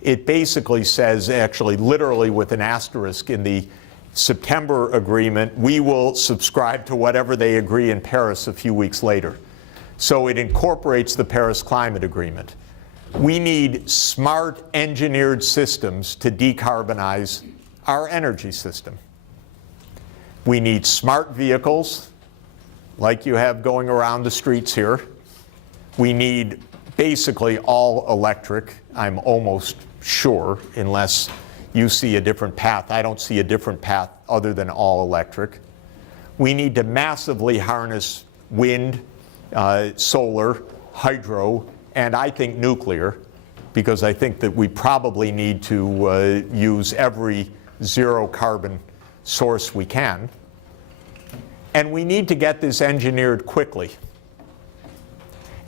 It basically says, actually literally with an asterisk in the September agreement, we will subscribe to whatever they agree in Paris a few weeks later. So it incorporates the Paris Climate Agreement. We need smart engineered systems to decarbonize our energy system. We need smart vehicles, like you have going around the streets here. We need basically all electric, I'm almost sure, unless you see a different path. I don't see a different path other than all electric. We need to massively harness wind, solar, hydro, and I think nuclear, because I think that we probably need to use every zero carbon source we can. And we need to get this engineered quickly.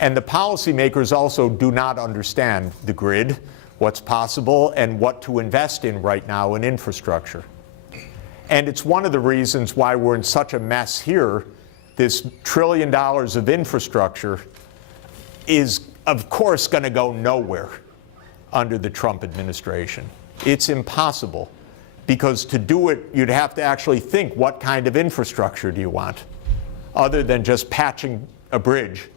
And the policymakers also do not understand the grid, what's possible, and what to invest in right now in infrastructure. And it's one of the reasons why we're in such a mess here. This $1 trillion of infrastructure is, of course, going to go nowhere under the Trump administration. It's impossible, because to do it, you'd have to actually think, what kind of infrastructure do you want, other than just patching a bridge?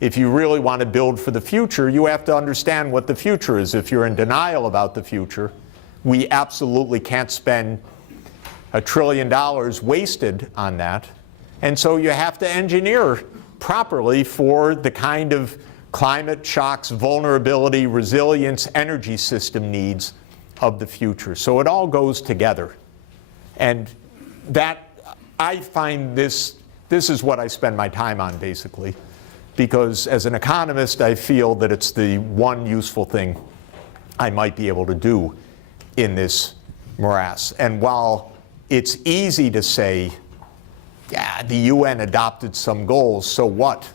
If you really want to build for the future, you have to understand what the future is. If you're in denial about the future, we absolutely can't spend $1 trillion wasted on that. And so you have to engineer properly for the kind of climate shocks, vulnerability, resilience, energy system needs of the future. So it all goes together. And that, I find this is what I spend my time on, basically. Because as an economist, I feel that it's the one useful thing I might be able to do in this morass. And while it's easy to say, yeah, the UN adopted some goals, so what?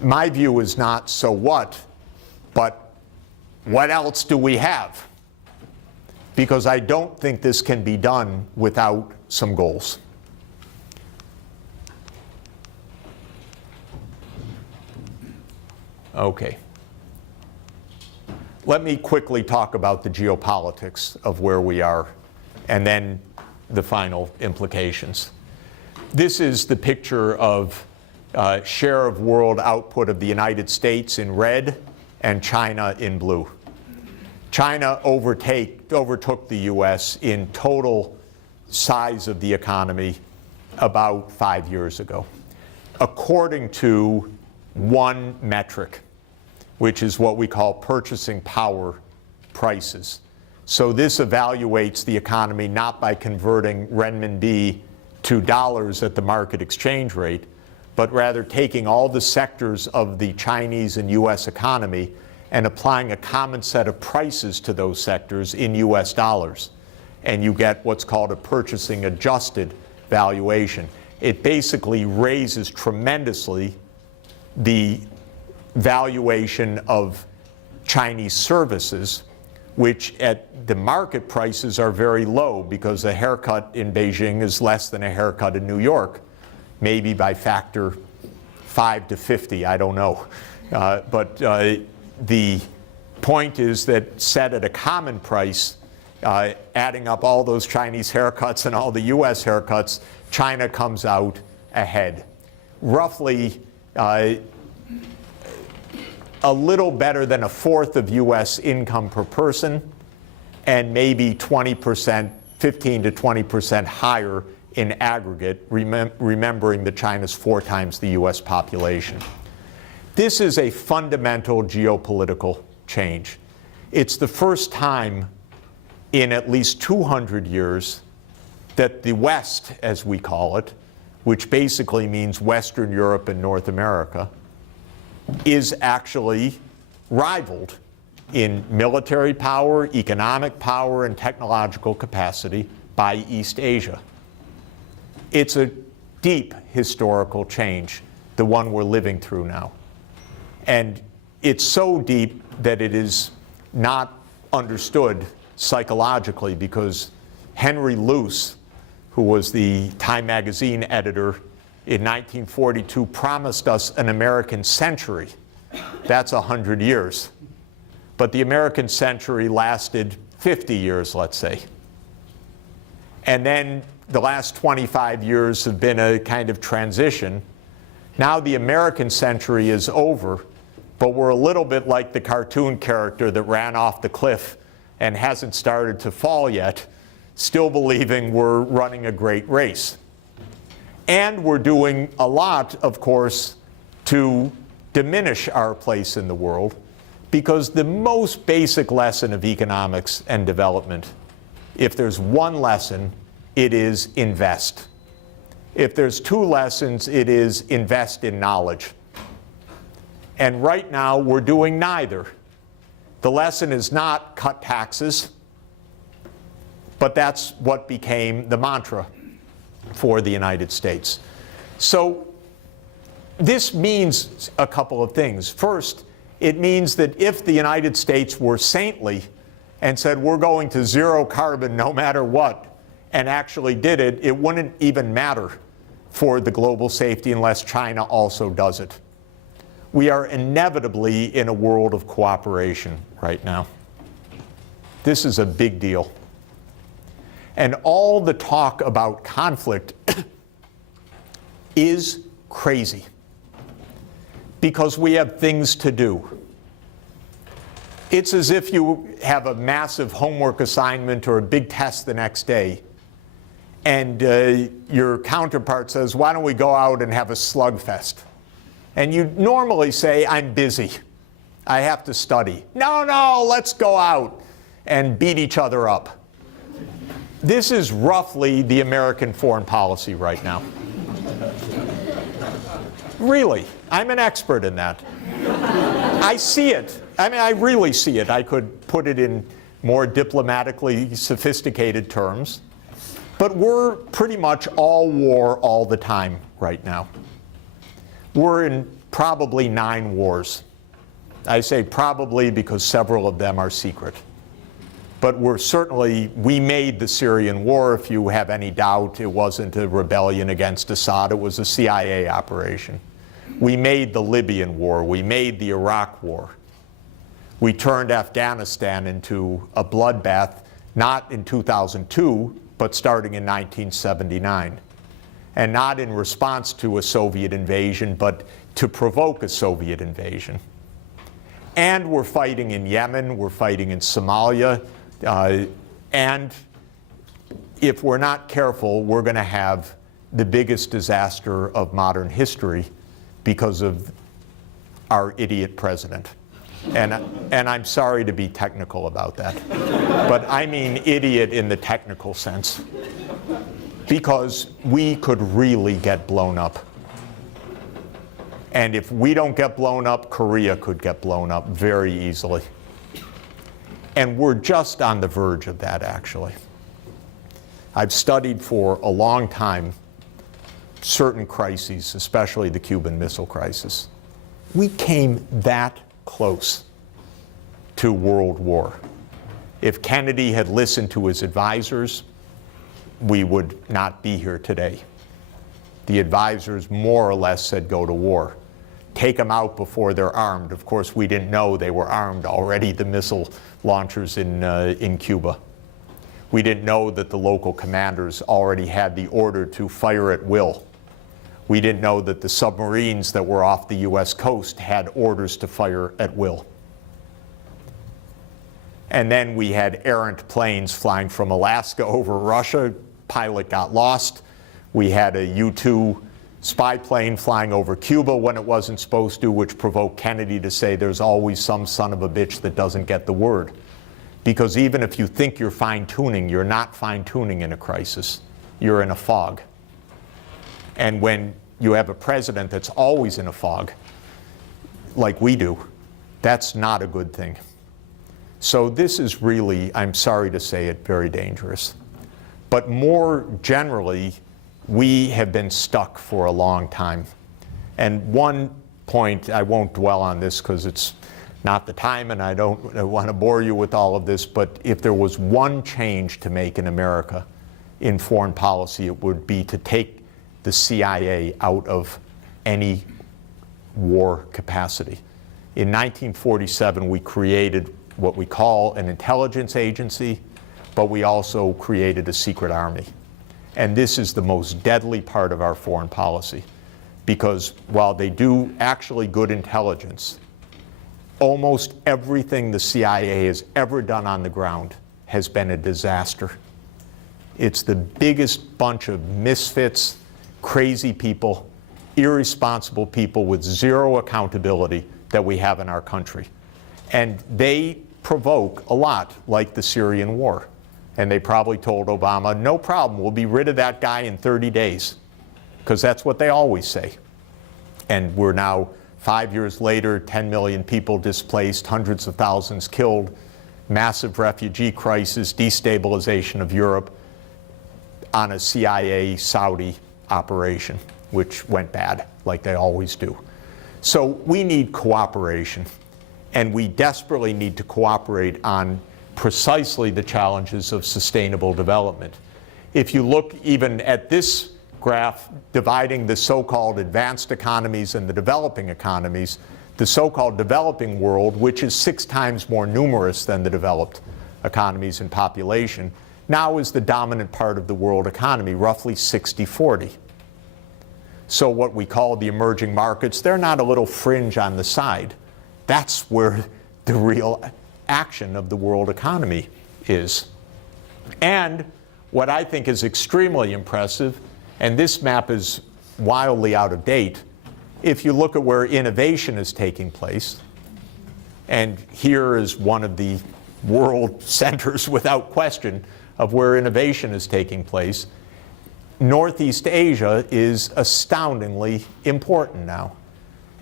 my view is not so what, but what else do we have? Because I don't think this can be done without some goals. Okay. Let me quickly talk about the geopolitics of where we are, and then the final implications. This is the picture of share of world output of the United States in red and China in blue. China overtook the US in total size of the economy about 5 years ago, according to one metric, which is what we call purchasing power prices. So this evaluates the economy not by converting renminbi to dollars at the market exchange rate, but rather taking all the sectors of the Chinese and US economy and applying a common set of prices to those sectors in US dollars. And you get what's called a purchasing adjusted valuation. It basically raises tremendously the valuation of Chinese services, which at the market prices are very low because a haircut in Beijing is less than a haircut in New York, maybe by factor 5 to 50, I don't know. But the point is that set at a common price, adding up all those Chinese haircuts and all the US haircuts, China comes out ahead. Roughly a little better than a fourth of US income per person, and maybe 20%, 15 to 20% higher in aggregate, remembering that China's 4 times the US population. This is a fundamental geopolitical change. It's the first time in at least 200 years that the West, as we call it, which basically means Western Europe and North America, is actually rivaled in military power, economic power, and technological capacity by East Asia. It's a deep historical change, the one we're living through now. And it's so deep that it is not understood psychologically, because Henry Luce, who was the Time magazine editor in 1942, promised us an American century. That's 100 years. But the American century lasted 50 years, let's say. And then the last 25 years have been a kind of transition. Now the American century is over, but we're a little bit like the cartoon character that ran off the cliff and hasn't started to fall yet, still believing we're running a great race. And we're doing a lot, of course, to diminish our place in the world, because the most basic lesson of economics and development, if there's one lesson, it is invest. If there's 2 lessons, it is invest in knowledge. And right now, we're doing neither. The lesson is not cut taxes, but that's what became the mantra for the United States. So this means a couple of things. First, it means that if the United States were saintly and said we're going to 0 carbon no matter what, and actually did it, it wouldn't even matter for the global safety unless China also does it. We are inevitably in a world of cooperation right now. This is a big deal. And all the talk about conflict is crazy, because we have things to do. It's as if you have a massive homework assignment or a big test the next day, and your counterpart says, why don't we go out and have a slugfest? And you normally say, I'm busy. I have to study. No, let's go out and beat each other up. This is roughly the American foreign policy right now. Really, I'm an expert in that. I see it. I mean, I really see it. I could put it in more diplomatically sophisticated terms. But we're pretty much all war all the time right now. We're in probably 9 wars. I say probably because several of them are secret. But we made the Syrian war. If you have any doubt, it wasn't a rebellion against Assad, it was a CIA operation. We made the Libyan war, we made the Iraq war. We turned Afghanistan into a bloodbath, not in 2002, but starting in 1979. And not in response to a Soviet invasion, but to provoke a Soviet invasion. And we're fighting in Yemen, we're fighting in Somalia, and if we're not careful, we're going to have the biggest disaster of modern history because of our idiot president. And I'm sorry to be technical about that, but I mean idiot in the technical sense, because we could really get blown up. And if we don't get blown up, Korea could get blown up very easily. And we're just on the verge of that, actually. I've studied for a long time certain crises, especially the Cuban Missile Crisis. We came that close to World War. If Kennedy had listened to his advisors, we would not be here today. The advisors more or less said go to war. Take them out before they're armed. Of course, we didn't know they were armed already, the missile launchers in Cuba. We didn't know that the local commanders already had the order to fire at will. We didn't know that the submarines that were off the US coast had orders to fire at will. And then we had errant planes flying from Alaska over Russia. Pilot got lost. We had a U-2 spy plane flying over Cuba when it wasn't supposed to, which provoked Kennedy to say there's always some son of a bitch that doesn't get the word. Because even if you think you're fine-tuning, you're not fine-tuning in a crisis. You're in a fog. And when you have a president that's always in a fog, like we do, that's not a good thing. So this is really, I'm sorry to say it, very dangerous. But more generally, we have been stuck for a long time. And one point, I won't dwell on this because it's not the time and I don't want to bore you with all of this, but if there was one change to make in America in foreign policy, it would be to take the CIA out of any war capacity. In 1947, we created what we call an intelligence agency, but we also created a secret army. And this is the most deadly part of our foreign policy, because while they do actually good intelligence, almost everything the CIA has ever done on the ground has been a disaster. It's the biggest bunch of misfits, crazy people, irresponsible people with zero accountability that we have in our country. And they provoke a lot, like the Syrian war. And they probably told Obama, no problem, we'll be rid of that guy in 30 days. Because that's what they always say. And we're now 5 years later, 10 million people displaced, hundreds of thousands killed, massive refugee crisis, destabilization of Europe on a CIA-Saudi operation, which went bad, like they always do. So we need cooperation, and we desperately need to cooperate on precisely the challenges of sustainable development. If you look even at this graph dividing the so-called advanced economies and the developing economies, the so-called developing world, which is 6 times more numerous than the developed economies in population, now is the dominant part of the world economy, roughly 60-40. So what we call the emerging markets, they're not a little fringe on the side. That's where the real action of the world economy is. And what I think is extremely impressive, and this map is wildly out of date, if you look at where innovation is taking place, and here is one of the world centers without question of where innovation is taking place, Northeast Asia is astoundingly important now.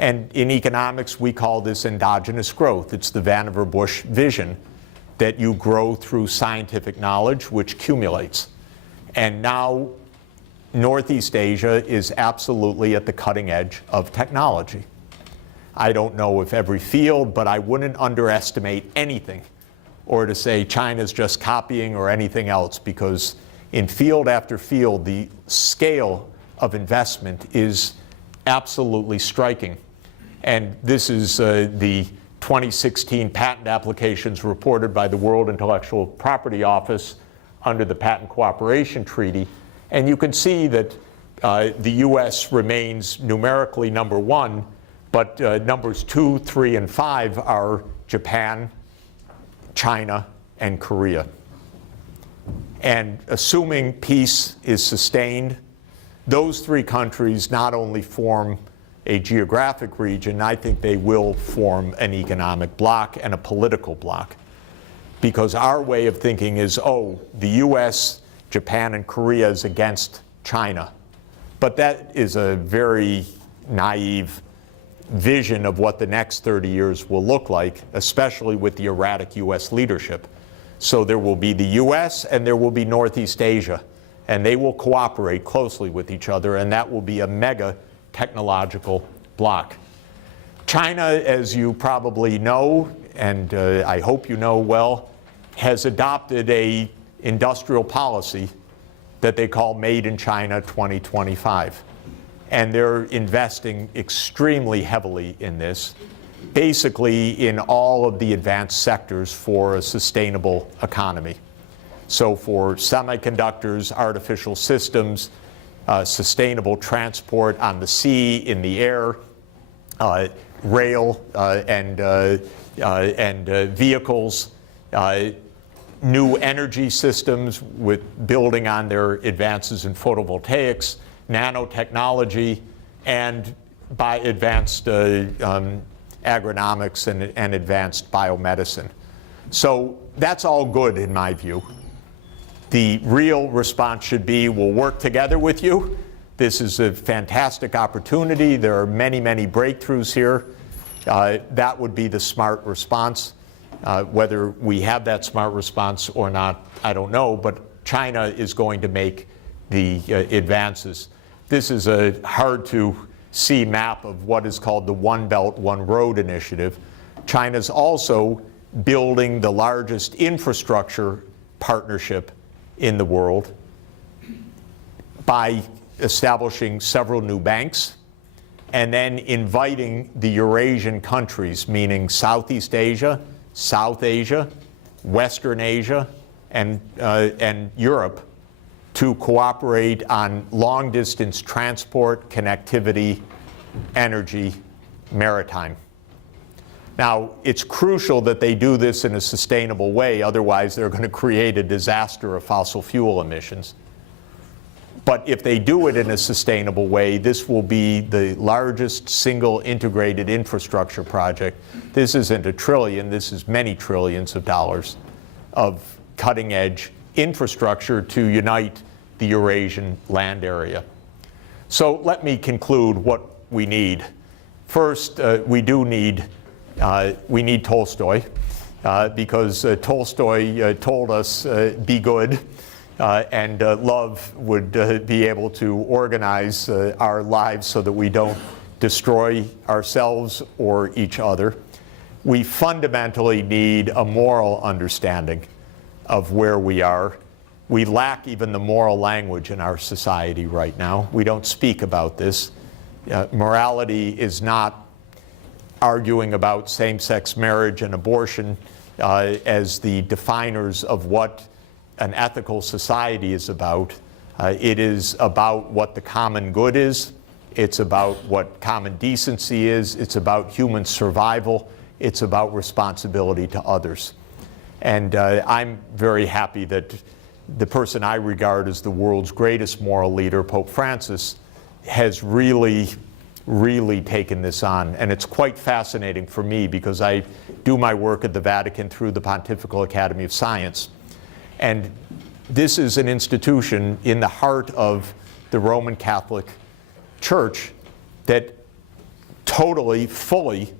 And in economics, we call this endogenous growth. It's the Vannevar Bush vision that you grow through scientific knowledge, which accumulates. And now Northeast Asia is absolutely at the cutting edge of technology. I don't know if every field, but I wouldn't underestimate anything, or to say China's just copying or anything else, because in field after field, the scale of investment is absolutely striking. And this is the 2016 patent applications reported by the World Intellectual Property Office under the Patent Cooperation Treaty. And you can see that the US remains numerically number one, but numbers 2, 3, and 5 are Japan, China, and Korea. And assuming peace is sustained, those three countries not only form a geographic region, I think they will form an economic bloc and a political bloc. Because our way of thinking is, oh, the US, Japan, and Korea is against China. But that is a very naive vision of what the next 30 years will look like, especially with the erratic US leadership. So there will be the US and there will be Northeast Asia, and they will cooperate closely with each other, and that will be a mega technological bloc. China, as you probably know, and I hope you know well, has adopted an industrial policy that they call Made in China 2025. And they're investing extremely heavily in this, basically in all of the advanced sectors for a sustainable economy. So for semiconductors, artificial systems, sustainable transport on the sea, in the air, rail and vehicles, new energy systems with building on their advances in photovoltaics, nanotechnology, and by advanced agronomics and advanced biomedicine. So that's all good in my view. The real response should be, we'll work together with you. This is a fantastic opportunity. There are many, many breakthroughs here. That would be the smart response. Whether we have that smart response or not, I don't know, but China is going to make the advances. This is a hard-to-see map of what is called the One Belt, One Road initiative. China's also building the largest infrastructure partnership in the world by establishing several new banks and then inviting the Eurasian countries, meaning Southeast Asia, South Asia, Western Asia, and Europe, to cooperate on long-distance transport, connectivity, energy, maritime. Now, it's crucial that they do this in a sustainable way, otherwise they're going to create a disaster of fossil fuel emissions. But if they do it in a sustainable way, this will be the largest single integrated infrastructure project. This isn't $1 trillion, this is many trillions of dollars of cutting-edge infrastructure to unite the Eurasian land area. So let me conclude what we need. First, we need Tolstoy, because Tolstoy told us, be good, and love would be able to organize our lives so that we don't destroy ourselves or each other. We fundamentally need a moral understanding of where we are. We lack even the moral language in our society right now. We don't speak about this. Morality is not arguing about same-sex marriage and abortion as the definers of what an ethical society is about. It is about what the common good is. It's about what common decency is. It's about human survival. It's about responsibility to others. And I'm very happy that the person I regard as the world's greatest moral leader, Pope Francis, has really taken this on. And it's quite fascinating for me because I do my work at the Vatican through the Pontifical Academy of Science. And this is an institution in the heart of the Roman Catholic Church that totally, fully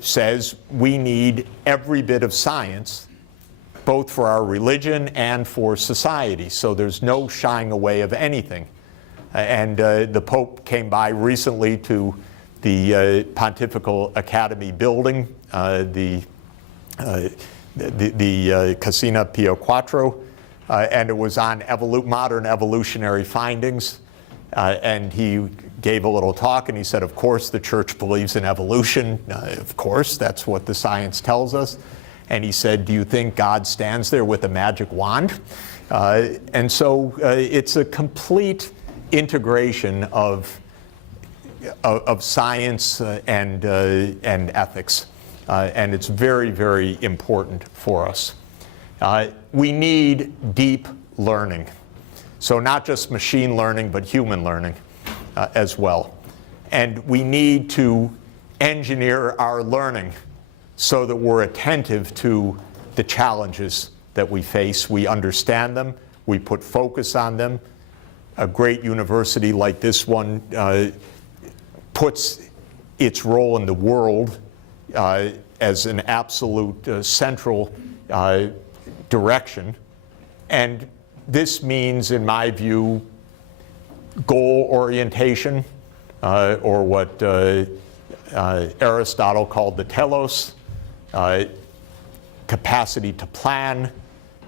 says we need every bit of science, both for our religion and for society. So there's no shying away of anything. And the Pope came by recently to the Pontifical Academy building, the Casina Pio Quattro, and it was on modern evolutionary findings. And he gave a little talk, and he said, of course, the church believes in evolution. Of course, that's what the science tells us. And he said, do you think God stands there with a magic wand? And so it's a complete integration of science and ethics. And it's very, very important for us. We need deep learning. So not just machine learning, but human learning as well. And we need to engineer our learning so that we're attentive to the challenges that we face. We understand them. We put focus on them. A great university like this one puts its role in the world as an absolute central direction. And this means, in my view, goal orientation, or what Aristotle called the telos, capacity to plan,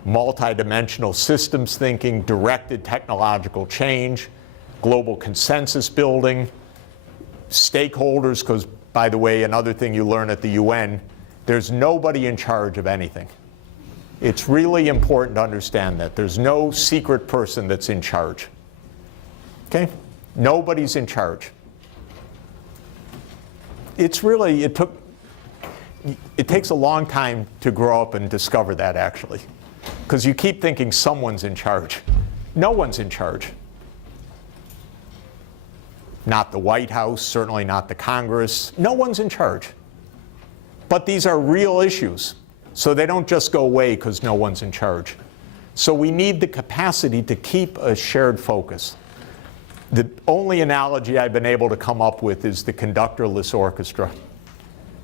multidimensional systems thinking, directed technological change, global consensus building, stakeholders, because, by the way, another thing you learn at the UN, there's nobody in charge of anything. It's really important to understand that. There's no secret person that's in charge. Okay? Nobody's in charge. It's really, it takes a long time to grow up and discover that, actually. Because you keep thinking someone's in charge. No one's in charge. Not the White House, certainly not the Congress. No one's in charge. But these are real issues. So they don't just go away because no one's in charge. So we need the capacity to keep a shared focus. The only analogy I've been able to come up with is the conductorless orchestra.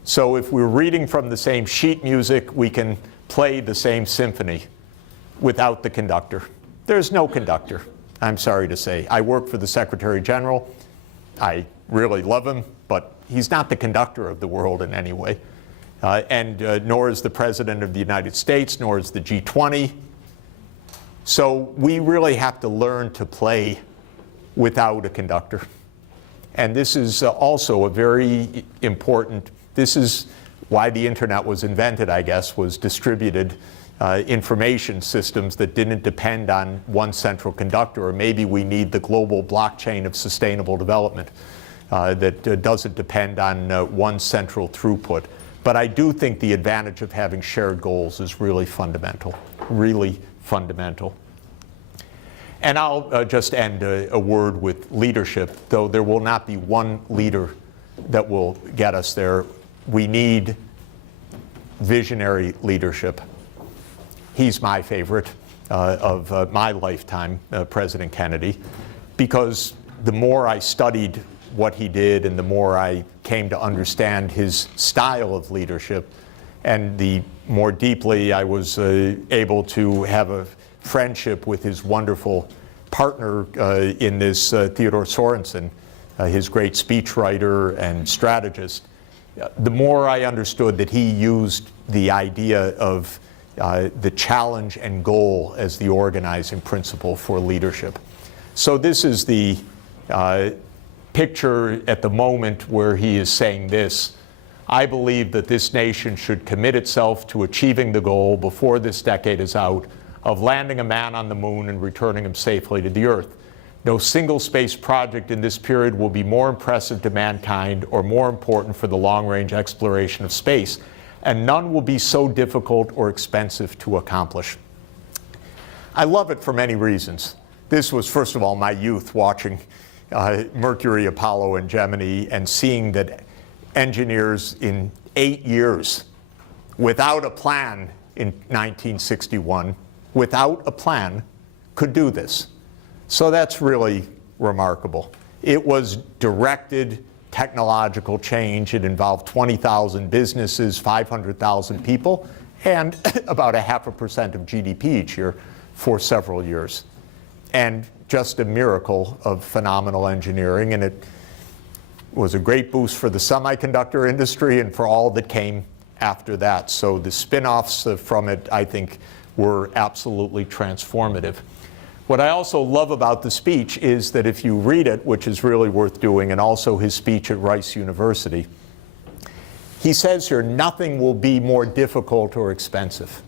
So if we're reading from the same sheet music, we can play the same symphony without the conductor. There's no conductor, I'm sorry to say. I work for the Secretary General. I really love him, but he's not the conductor of the world in any way. Nor is the President of the United States, nor is the G20. So we really have to learn to play without a conductor. And this is also a very important, this is why the internet was invented, I guess, was distributed information systems that didn't depend on one central conductor, or maybe we need the global blockchain of sustainable development that doesn't depend on one central throughput. But I do think the advantage of having shared goals is really fundamental, really fundamental. And I'll just end a word with leadership, though there will not be one leader that will get us there. We need visionary leadership. He's my favorite of my lifetime, President Kennedy, because the more I studied what he did and the more I came to understand his style of leadership, and the more deeply I was able to have a friendship with his wonderful partner in this, Theodore Sorensen, his great speechwriter and strategist, the more I understood that he used the idea of the challenge and goal as the organizing principle for leadership. So this is the picture at the moment where he is saying this: I believe that this nation should commit itself to achieving the goal before this decade is out of landing a man on the moon and returning him safely to the Earth. No single space project in this period will be more impressive to mankind or more important for the long-range exploration of space, and none will be so difficult or expensive to accomplish. I love it for many reasons. This was, first of all, my youth watching Mercury, Apollo, and Gemini, and seeing that engineers in 8 years, without a plan in 1961, without a plan, could do this. So that's really remarkable. It was directed technological change. It involved 20,000 businesses, 500,000 people, and about 0.5% of GDP each year for several years. And just a miracle of phenomenal engineering, and it was a great boost for the semiconductor industry and for all that came after that. So the spin-offs from it, I think, were absolutely transformative. What I also love about the speech is that if you read it, which is really worth doing, and also his speech at Rice University, he says here, nothing will be more difficult or expensive.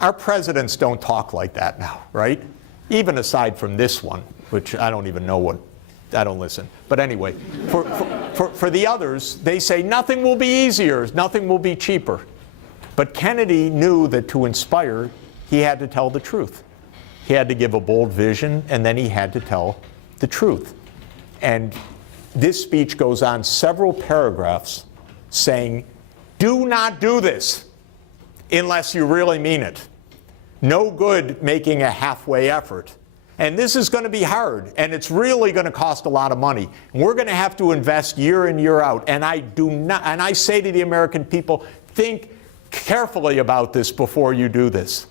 Our presidents don't talk like that now, right? Even aside from this one, which I don't even know what, I don't listen. But anyway, for the others, they say nothing will be easier, nothing will be cheaper. But Kennedy knew that to inspire, he had to tell the truth. He had to give a bold vision, and then he had to tell the truth. And this speech goes on several paragraphs saying, do not do this unless you really mean it. No good making a halfway effort. And this is going to be hard, and it's really going to cost a lot of money. And we're going to have to invest year in, year out. And I say to the American people, think carefully about this before you do this.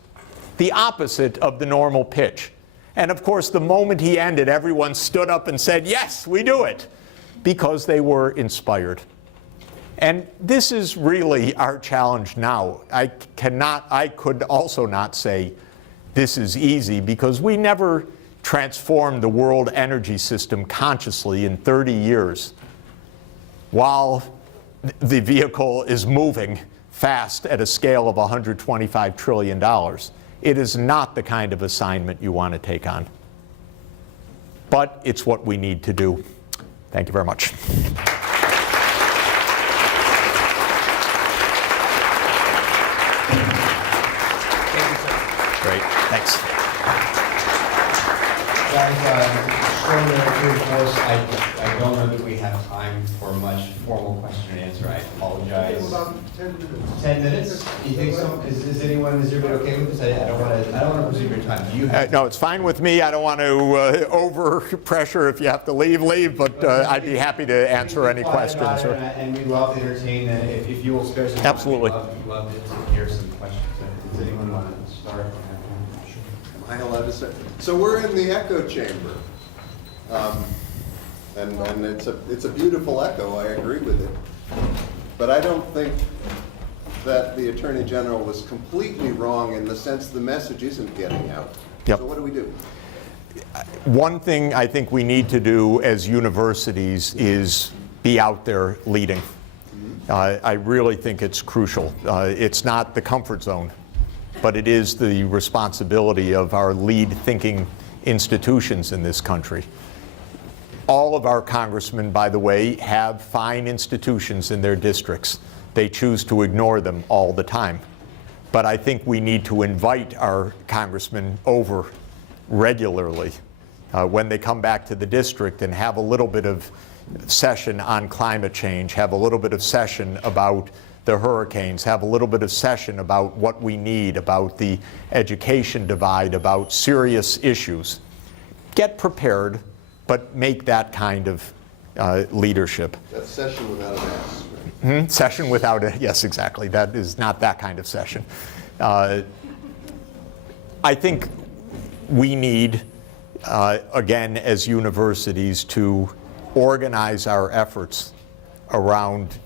The opposite of the normal pitch. And of course, the moment he ended, everyone stood up and said, yes, we do it, because they were inspired. And this is really our challenge now. I could also not say this is easy, because we never transformed the world energy system consciously in 30 years while the vehicle is moving fast at a scale of $125 trillion. It is not the kind of assignment you want to take on. But it's what we need to do. Thank you very much. Great, thanks. Extraordinary course. I don't know that we have time for much formal question and answer. I apologize. About 10 minutes. 10 minutes? You think so? Is everybody okay with this? I don't want to presume your time. Do you have? No, it's fine with me. I don't want to over pressure. If you have to leave. But I'd be happy to answer any questions. And we'd love to entertain. If you will spare some time, Absolutely. We'd love to hear some questions. Does anyone want to start? Am I allowed to say? So we're in the echo chamber. And it's a beautiful echo, I agree with it. But I don't think that the Attorney General was completely wrong in the sense the message isn't getting out. Yep. So what do we do? One thing I think we need to do as universities is be out there leading. I really think it's crucial. It's not the comfort zone, but it is the responsibility of our lead thinking institutions in this country. All of our congressmen, by the way, have fine institutions in their districts. They choose to ignore them all the time. But I think we need to invite our congressmen over regularly when they come back to the district and have a little bit of session on climate change, have a little bit of session about the hurricanes, have a little bit of session about what we need, about the education divide, about serious issues. Get prepared, but make that kind of leadership. That's session without an S, right? Session without a, yes, exactly. That is not that kind of session. I think we need, again, as universities, to organize our efforts around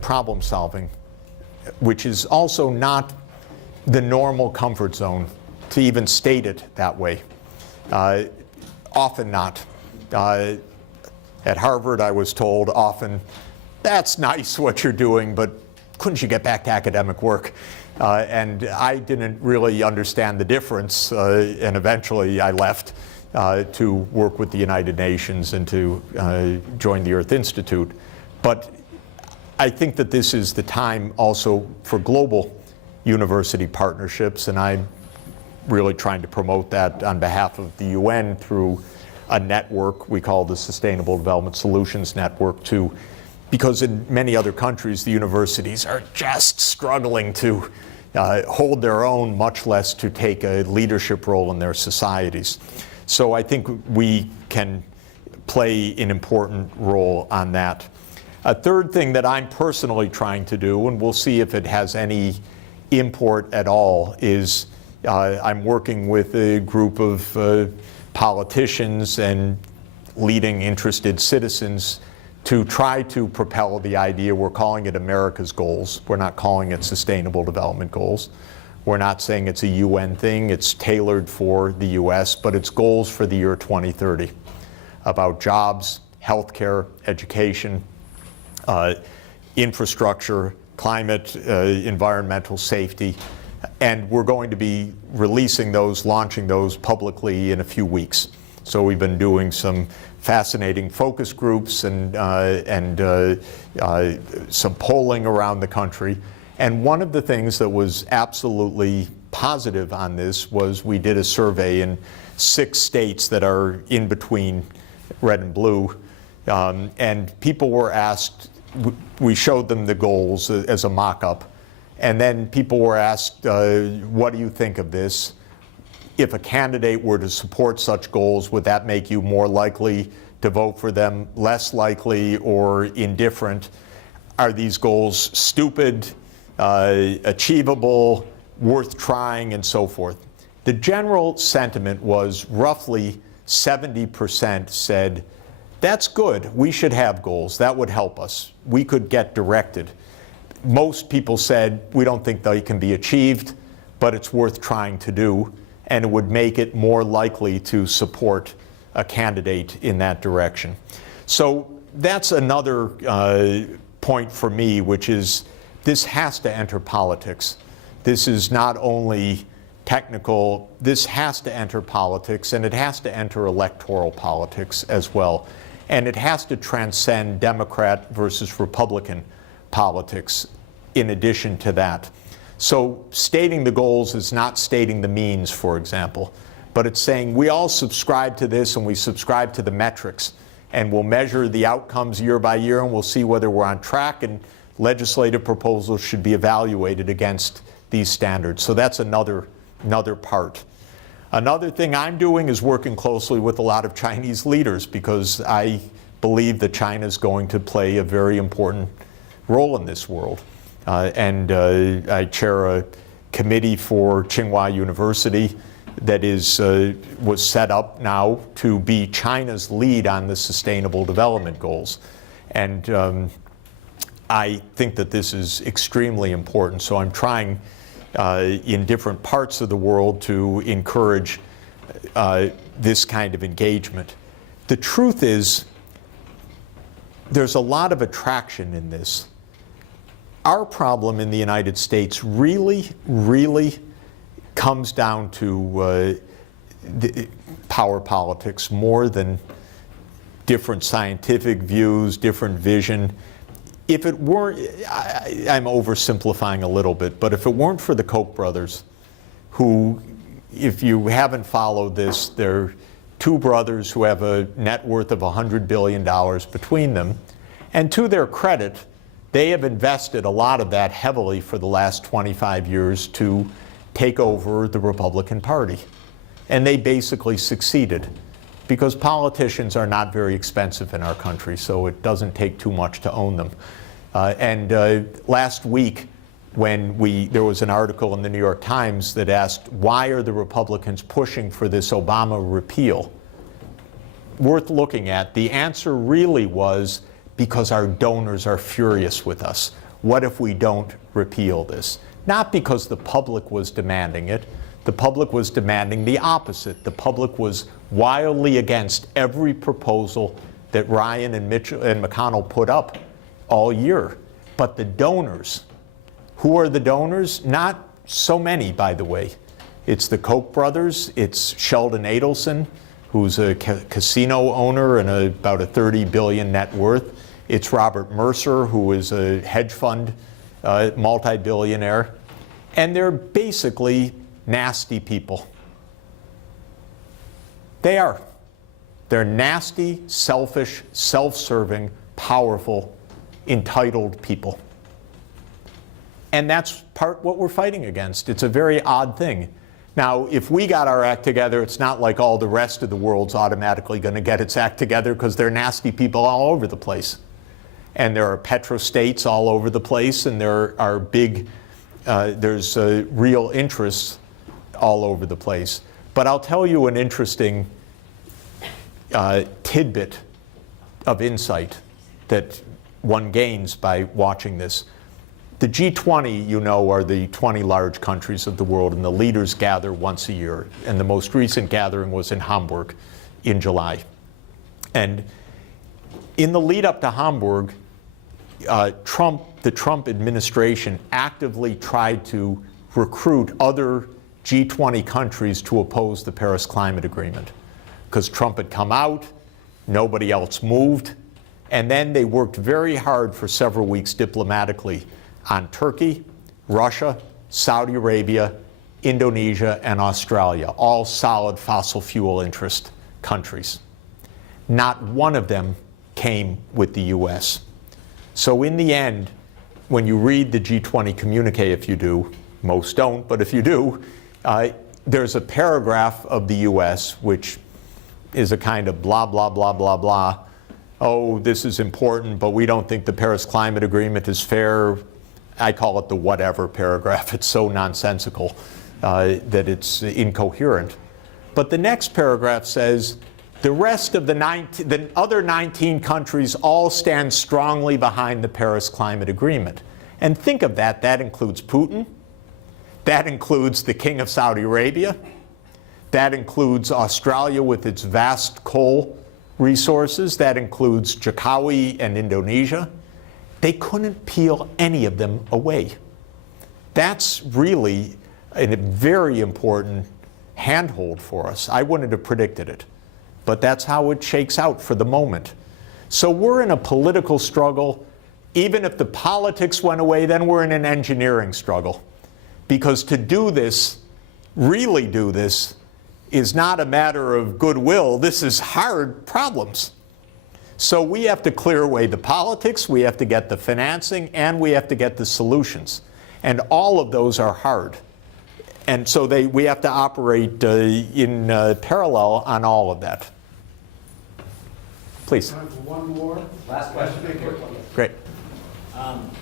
problem solving, which is also not the normal comfort zone, to even state it that way. Often not. At Harvard, I was told often, that's nice what you're doing, but couldn't you get back to academic work? And I didn't really understand the difference, and eventually I left to work with the United Nations and to join the Earth Institute. But I think that this is the time also for global university partnerships, and I'm really trying to promote that on behalf of the UN through a network we call the Sustainable Development Solutions Network, because in many other countries the universities are just struggling to hold their own, much less to take a leadership role in their societies. So I think we can play an important role on that. A third thing that I'm personally trying to do, and we'll see if it has any import at all, is I'm working with a group of politicians and leading interested citizens to try to propel the idea. We're calling it America's goals. We're not calling it Sustainable Development Goals. We're not saying it's a UN thing. It's tailored for the US, but it's goals for the year 2030 about jobs, healthcare, education, infrastructure, climate, environmental safety. And we're going to be releasing those, launching those publicly in a few weeks. So we've been doing some fascinating focus groups and some polling around the country. And one of the things that was absolutely positive on this was we did a survey in 6 states that are in between red and blue. And people were asked, we showed them the goals as a mock-up. And then people were asked, what do you think of this? If a candidate were to support such goals, would that make you more likely to vote for them, less likely, or indifferent? Are these goals stupid, achievable, worth trying, and so forth? The general sentiment was roughly 70% said, that's good, we should have goals, that would help us, we could get directed. Most people said, we don't think they can be achieved, but it's worth trying to do, and it would make it more likely to support a candidate in that direction. So that's another point for me, which is this has to enter politics. This is not only technical, this has to enter politics, and it has to enter electoral politics as well. And it has to transcend Democrat versus Republican politics in addition to that. So stating the goals is not stating the means, for example, but it's saying we all subscribe to this and we subscribe to the metrics, and we'll measure the outcomes year by year and we'll see whether we're on track, and legislative proposals should be evaluated against these standards. So that's another part. Another thing I'm doing is working closely with a lot of Chinese leaders, because I believe that China is going to play a very important role in this world. I chair a committee for Tsinghua University that was set up now to be China's lead on the Sustainable Development Goals. And I think that this is extremely important. So I'm trying in different parts of the world to encourage this kind of engagement. The truth is, there's a lot of attraction in this. Our problem in the United States really, really comes down to the power politics more than different scientific views, different vision. If it weren't, I'm oversimplifying a little bit, but if it weren't for the Koch brothers, who, if you haven't followed this, they're 2 brothers who have a net worth of $100 billion between them. And to their credit, they have invested a lot of that heavily for the last 25 years to take over the Republican Party. And they basically succeeded, because politicians are not very expensive in our country, so it doesn't take too much to own them. Last week, when there was an article in the New York Times that asked, why are the Republicans pushing for this Obama repeal? Worth looking at. The answer really was, because our donors are furious with us. What if we don't repeal this? Not because the public was demanding it. The public was demanding the opposite. The public was wildly against every proposal that Ryan and Mitchell and McConnell put up all year. But the donors, who are the donors? Not so many, by the way. It's the Koch brothers, it's Sheldon Adelson, who's a casino owner and about a $30 billion net worth. It's Robert Mercer, who is a hedge fund multi-billionaire. And they're basically nasty people. They are. They're nasty, selfish, self-serving, powerful, entitled people. And that's part what we're fighting against. It's a very odd thing. Now, if we got our act together, it's not like all the rest of the world's automatically going to get its act together, because there are nasty people all over the place. And there are petrostates all over the place, and there are there's real interests all over the place. But I'll tell you an interesting tidbit of insight that one gains by watching this. The G20, you know, are the 20 large countries of the world, and the leaders gather once a year. And the most recent gathering was in Hamburg in July. And in the lead up to Hamburg, the Trump administration actively tried to recruit other G20 countries to oppose the Paris Climate Agreement. Because Trump had come out, nobody else moved, and then they worked very hard for several weeks diplomatically on Turkey, Russia, Saudi Arabia, Indonesia, and Australia, all solid fossil fuel interest countries. Not one of them came with the US. So in the end, when you read the G20 communique, if you do, most don't, but if you do, there's a paragraph of the US which is a kind of blah, blah, blah, blah, blah. Oh, this is important, but we don't think the Paris Climate Agreement is fair. I call it the whatever paragraph. It's so nonsensical that it's incoherent. But the next paragraph says, the rest of the other 19 countries all stand strongly behind the Paris Climate Agreement. And think of that. That includes Putin. That includes the King of Saudi Arabia. That includes Australia with its vast coal resources. That includes Jokowi and Indonesia. They couldn't peel any of them away. That's really a very important handhold for us. I wouldn't have predicted it, but that's how it shakes out for the moment. So we're in a political struggle. Even if the politics went away, then we're in an engineering struggle. Because to do this, really do this, is not a matter of goodwill. This is hard problems. So we have to clear away the politics, we have to get the financing, and we have to get the solutions. And all of those are hard. And so we have to operate in parallel on all of that. Please. Time for one more. Last question. Great.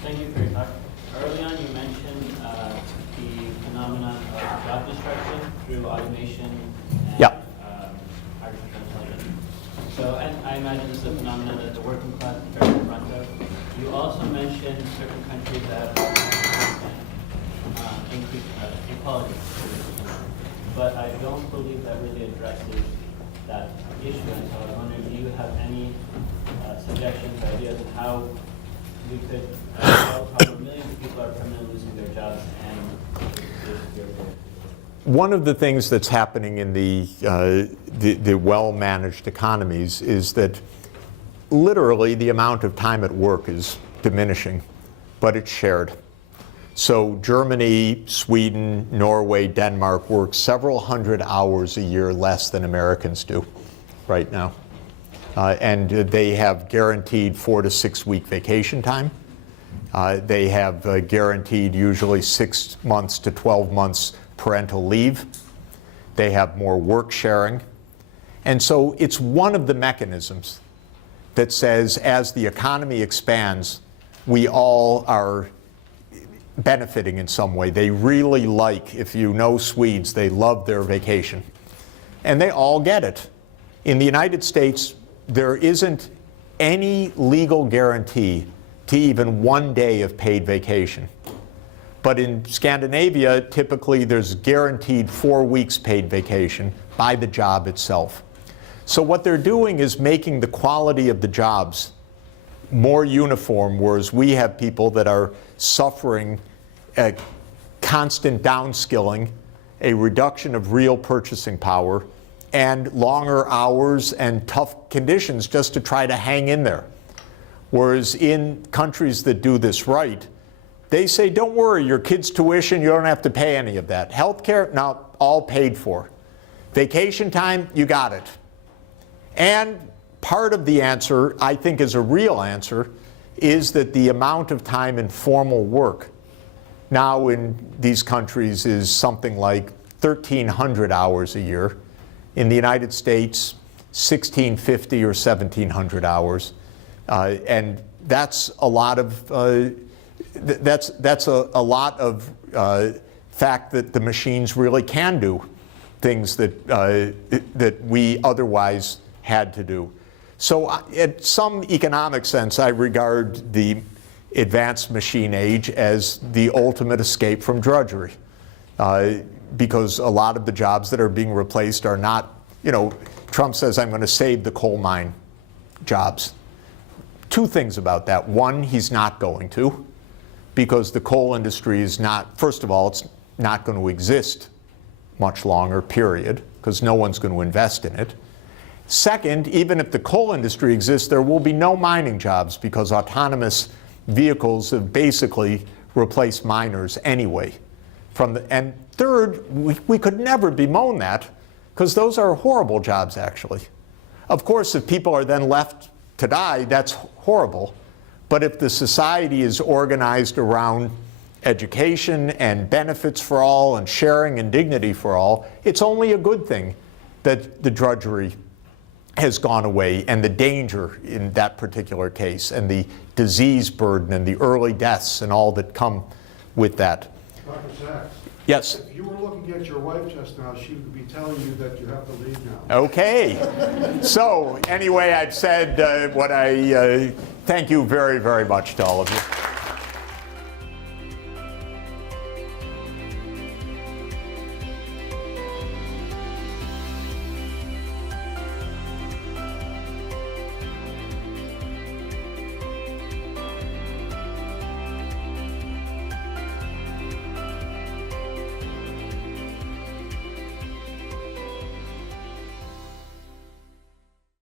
Thank you for your talk. Early on you mentioned the phenomenon of job destruction through automation and Yeah. artificial intelligence. So I imagine this is a phenomenon that the working class is very in front of. You also mentioned certain countries that increase inequality. But I don't believe that really addresses that issue. And so I was wondering, do you have any suggestions, ideas on how we could help how millions of people are permanently losing their jobs and One of the things that's happening in the well-managed economies is that literally the amount of time at work is diminishing, but it's shared. So Germany, Sweden, Norway, Denmark work several hundred hours a year less than Americans do right now. And they have guaranteed 4 to 6 week vacation time. They have guaranteed usually 6 months to 12 months parental leave. They have more work sharing. And so it's one of the mechanisms that says as the economy expands, we all are benefiting in some way. They really like, if you know Swedes, they love their vacation. And they all get it. In the United States, there isn't any legal guarantee to even 1 day of paid vacation. But in Scandinavia, typically there's guaranteed 4 weeks paid vacation by the job itself. So what they're doing is making the quality of the jobs more uniform, whereas we have people that are suffering a constant downskilling, a reduction of real purchasing power, and longer hours and tough conditions just to try to hang in there. Whereas in countries that do this right, they say, don't worry, your kid's tuition, you don't have to pay any of that. Healthcare, now all paid for. Vacation time, you got it. And part of the answer, I think is a real answer, is that the amount of time in formal work now in these countries is something like 1,300 hours a year. In the United States, 1,650 or 1,700 hours. And that's a lot of fact that the machines really can do things that that we otherwise had to do. So in some economic sense, I regard the advanced machine age as the ultimate escape from drudgery. Because a lot of the jobs that are being replaced are not, Trump says, I'm going to save the coal mine jobs. Two things about that. One, he's not going to, because the coal industry is not, first of all, it's not going to exist much longer, period, because no one's going to invest in it. Second, even if the coal industry exists, there will be no mining jobs because autonomous vehicles have basically replaced miners anyway. And third, we could never bemoan that because those are horrible jobs, actually. Of course, if people are then left to die, that's horrible. But if the society is organized around education and benefits for all and sharing and dignity for all, it's only a good thing that the drudgery has gone away and the danger in that particular case and the disease burden and the early deaths and all that come with that. Dr. Sachs, Yes. if you were looking at your wife just now, she would be telling you that you have to leave now. Okay. So anyway, I've said what thank you very, very much to all of you.